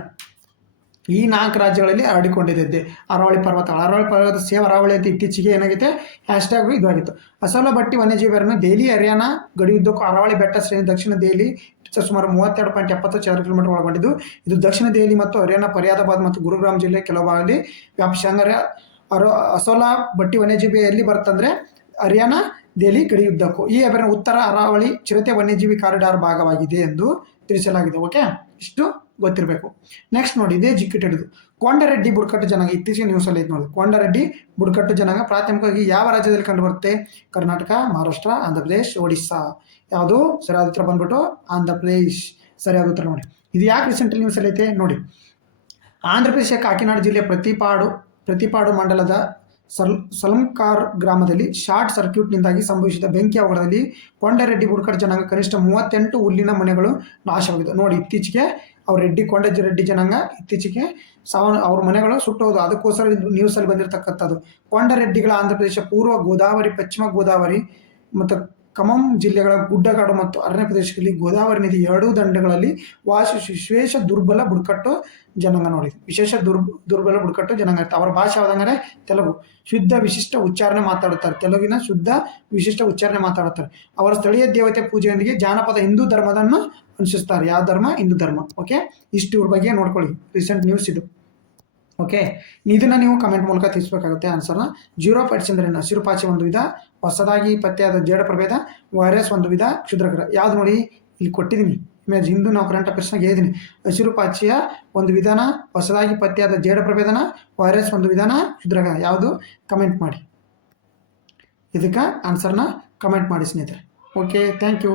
ಈ 4 ರಾಜ್ಯಗಳಲ್ಲಿ ಹರಡಿಕೊಂಡಿದೆ ಅರಾವಳಿ ಪರ್ವತಗಳು. ಅರಾವಳಿ ಪರ್ವತ ಸೇವ್ ಅರಾವಳಿ ಅಂತ ಇತ್ತೀಚೆಗೆ ಏನಾಗಿದೆ ಹ್ಯಾಶ್ಟ್ಯಾಗ್ ಇದಾಗಿತ್ತು. ಅಸೋಲಾ ಬಟ್ಟಿ ವನ್ಯಜೀವಿ ಅಭಯಾರಣ್ಯ ದೆಹಲಿ, ಹರಿಯಾಣ ಗಡಿಯುದ್ದಕ್ಕೂ ಅರಾವಳಿ ಬೆಟ್ಟ ಶ್ರೇಣಿ ದಕ್ಷಿಣ ದೆಹಲಿ ಸುಮಾರು 32.70 ಚದರ ಕಿಲೋಮೀಟರ್ ಒಳಗೊಂಡಿದ್ದು. ಇದು ದಕ್ಷಿಣ ದೆಹಲಿ ಮತ್ತು ಹರಿಯಾಣ, ಫರಿಯಾದಾಬಾದ್ ಮತ್ತು ಗುರುಗ್ರಾಮ್ ಜಿಲ್ಲೆ ಕೆಲವು ಭಾಗದಲ್ಲಿ ವ್ಯಾಪಿಸಿ. ಹಂಗಾರೆ ಅಸೋಲಾ ಬಟ್ಟಿ ವನ್ಯಜೀವಿ ಎಲ್ಲಿ ಬರ್ತಂದ್ರೆ ಹರಿಯಾಣ, ದೆಹಲಿ ಗಡಿಯುದ್ದಕ್ಕೂ. ಈ ಅಭಯಾರಣ್ಯ ಉತ್ತರ ಅರಾವಳಿ ಚಿರತೆ ವನ್ಯಜೀವಿ ಕಾರಿಡಾರ್ ಭಾಗವಾಗಿದೆ ಎಂದು ತಿಳಿಸಲಾಗಿದೆ. ಓಕೆ, ಇಷ್ಟು ಗೊತ್ತಿರಬೇಕು. ನೆಕ್ಸ್ಟ್ ನೋಡಿ, ಇದೇ ಜಿಕ್ಕಿಟ್ಟಿದ್ದು ಕೊಂಡರೆಡ್ಡಿ ಬುಡಕಟ್ಟು ಜನಾಂಗ. ಇತ್ತೀಚೆಗೆ ನ್ಯೂಸಲ್ಲಿ ಐತೆ ನೋಡಿ. ಕೊಂಡರೆಡ್ಡಿ ಬುಡಕಟ್ಟು ಜನಾಂಗ ಪ್ರಾಥಮಿಕವಾಗಿ ಯಾವ ರಾಜ್ಯದಲ್ಲಿ ಕಂಡುಬರುತ್ತೆ? ಕರ್ನಾಟಕ, ಮಹಾರಾಷ್ಟ್ರ, ಆಂಧ್ರ ಪ್ರದೇಶ್, ಒಡಿಸ್ಸಾ. ಯಾವುದು ಸರಿಯಾದ ಉತ್ತರ ಬಂದ್ಬಿಟ್ಟು ಆಂಧ್ರ ಪ್ರದೇಶ್ ಸರಿಯಾದ ಉತ್ತರ. ನೋಡಿ ಇದು ಯಾಕೆ ರೀಸೆಂಟ್ಲಿ ನ್ಯೂಸಲ್ಲಿ ಐತೆ ನೋಡಿ. ಆಂಧ್ರ ಪ್ರದೇಶ ಕಾಕಿನಾಡ ಜಿಲ್ಲೆಯ ಪ್ರತಿಪಾಡು ಮಂಡಲದ ಸಲಂಕಾರ್ ಗ್ರಾಮದಲ್ಲಿ ಶಾರ್ಟ್ ಸರ್ಕ್ಯೂಟ್ನಿಂದಾಗಿ ಸಂಭವಿಸಿದ ಬೆಂಕಿ ಅವಘಡದಲ್ಲಿ ಕೊಂಡರೆಡ್ಡಿ ಬುಡಕಟ್ಟು ಜನಾಂಗ ಕನಿಷ್ಠ 38 ಹುಲ್ಲಿನ ಮನೆಗಳು ನಾಶವಾಗಿದೆ. ನೋಡಿ ಇತ್ತೀಚೆಗೆ ಕೊಂಡರೆಡ್ಡಿ ಜನಾಂಗ ಇತ್ತೀಚೆಗೆ ಅವ್ರ ಮನೆಗಳು ಸುಟ್ಟೋದು. ಅದಕ್ಕೋಸ್ಕರ ನ್ಯೂಸಲ್ಲಿ ಬಂದಿರತಕ್ಕಂಥದ್ದು. ಕೊಂಡರೆಡ್ಡಿಗಳ ಆಂಧ್ರ ಪ್ರದೇಶ ಪೂರ್ವ ಗೋದಾವರಿ, ಪಶ್ಚಿಮ ಗೋದಾವರಿ ಮತ್ತು ಖಮ್ಮಂ ಜಿಲ್ಲೆಗಳ ಗುಡ್ಡಗಾಡು ಮತ್ತು ಅರಣ್ಯ ಪ್ರದೇಶಗಳಲ್ಲಿ ಗೋದಾವರಿ ನದಿ 2 ದಂಡೆಗಳಲ್ಲಿ ವಿಶೇಷ ದುರ್ಬಲ ಬುಡಕಟ್ಟು ಜನಾಂಗ. ನೋಡಿ ವಿಶೇಷ ದುರ್ಬಲ ಬುಡಕಟ್ಟು ಜನಾಂಗ ಇರ್ತಾರೆ. ಅವರ ಭಾಷೆ ಯಾವ್ದಂಗಾರೆ ತೆಲುಗು. ಶುದ್ಧ ವಿಶಿಷ್ಟ ಉಚ್ಚಾರಣೆ ಮಾತಾಡುತ್ತಾರೆ. ತೆಲುಗಿನ ಶುದ್ಧ ವಿಶಿಷ್ಟ ಉಚ್ಚಾರಣೆ ಮಾತಾಡುತ್ತಾರೆ. ಅವರ ಸ್ಥಳೀಯ ದೇವತೆ ಪೂಜೆಯೊಂದಿಗೆ ಜಾನಪದ ಹಿಂದೂ ಧರ್ಮದನ್ನು ಅನುಸರಿಸ್ತಾರೆ. ಯಾವ ಧರ್ಮ? ಹಿಂದೂ ಧರ್ಮ. ಓಕೆ, ಇಷ್ಟು ಇವ್ರ ಬಗ್ಗೆ ನೋಡ್ಕೊಳ್ಳಿ. ರೀಸೆಂಟ್ ನ್ಯೂಸ್ ಇದು. ಓಕೆ, ಇದನ್ನು ನೀವು ಕಮೆಂಟ್ ಮೂಲಕ ತಿಳಿಸ್ಬೇಕಾಗುತ್ತೆ ಆನ್ಸರ್ನ. ಜಿರೋಫೈಟ್ಸ್ ಅಂದರೆ ಹಸಿರು ಪಾಚಿ ಒಂದು ವಿಧ, ಹೊಸದಾಗಿ ಪತ್ತೆಯಾದ ಜೇಡ ಪ್ರಭೇದ, ವೈರಸ್ ಒಂದು ವಿಧ, ಕ್ಷುದ್ರಗ್ರಹ. ಯಾವ್ದು ನೋಡಿ ಇಲ್ಲಿ ಕೊಟ್ಟಿದ್ದೀನಿ ಇಮೇಜ್. ಹಿಂದೂ ನಾವು ಕರೆಂಟ್ ಅಫೇರ್ಸ್ನಾಗ ಹೇಳಿದ್ದೀನಿ. ಹಸಿರು ಪಾಚಿಯ ಒಂದು ವಿಧಾನ, ಹೊಸದಾಗಿ ಪತ್ತೆಯಾದ ಜೇಡ ಪ್ರಭೇದನ, ವೈರಸ್ ಒಂದು ವಿಧಾನ, ಕ್ಷುದ್ರಗ್ರಹ. ಯಾವುದು? ಕಮೆಂಟ್ ಮಾಡಿ. ಇದಕ್ಕೆ ಆನ್ಸರ್ನ ಕಮೆಂಟ್ ಮಾಡಿ ಸ್ನೇಹಿತರೆ. Okay, thank you.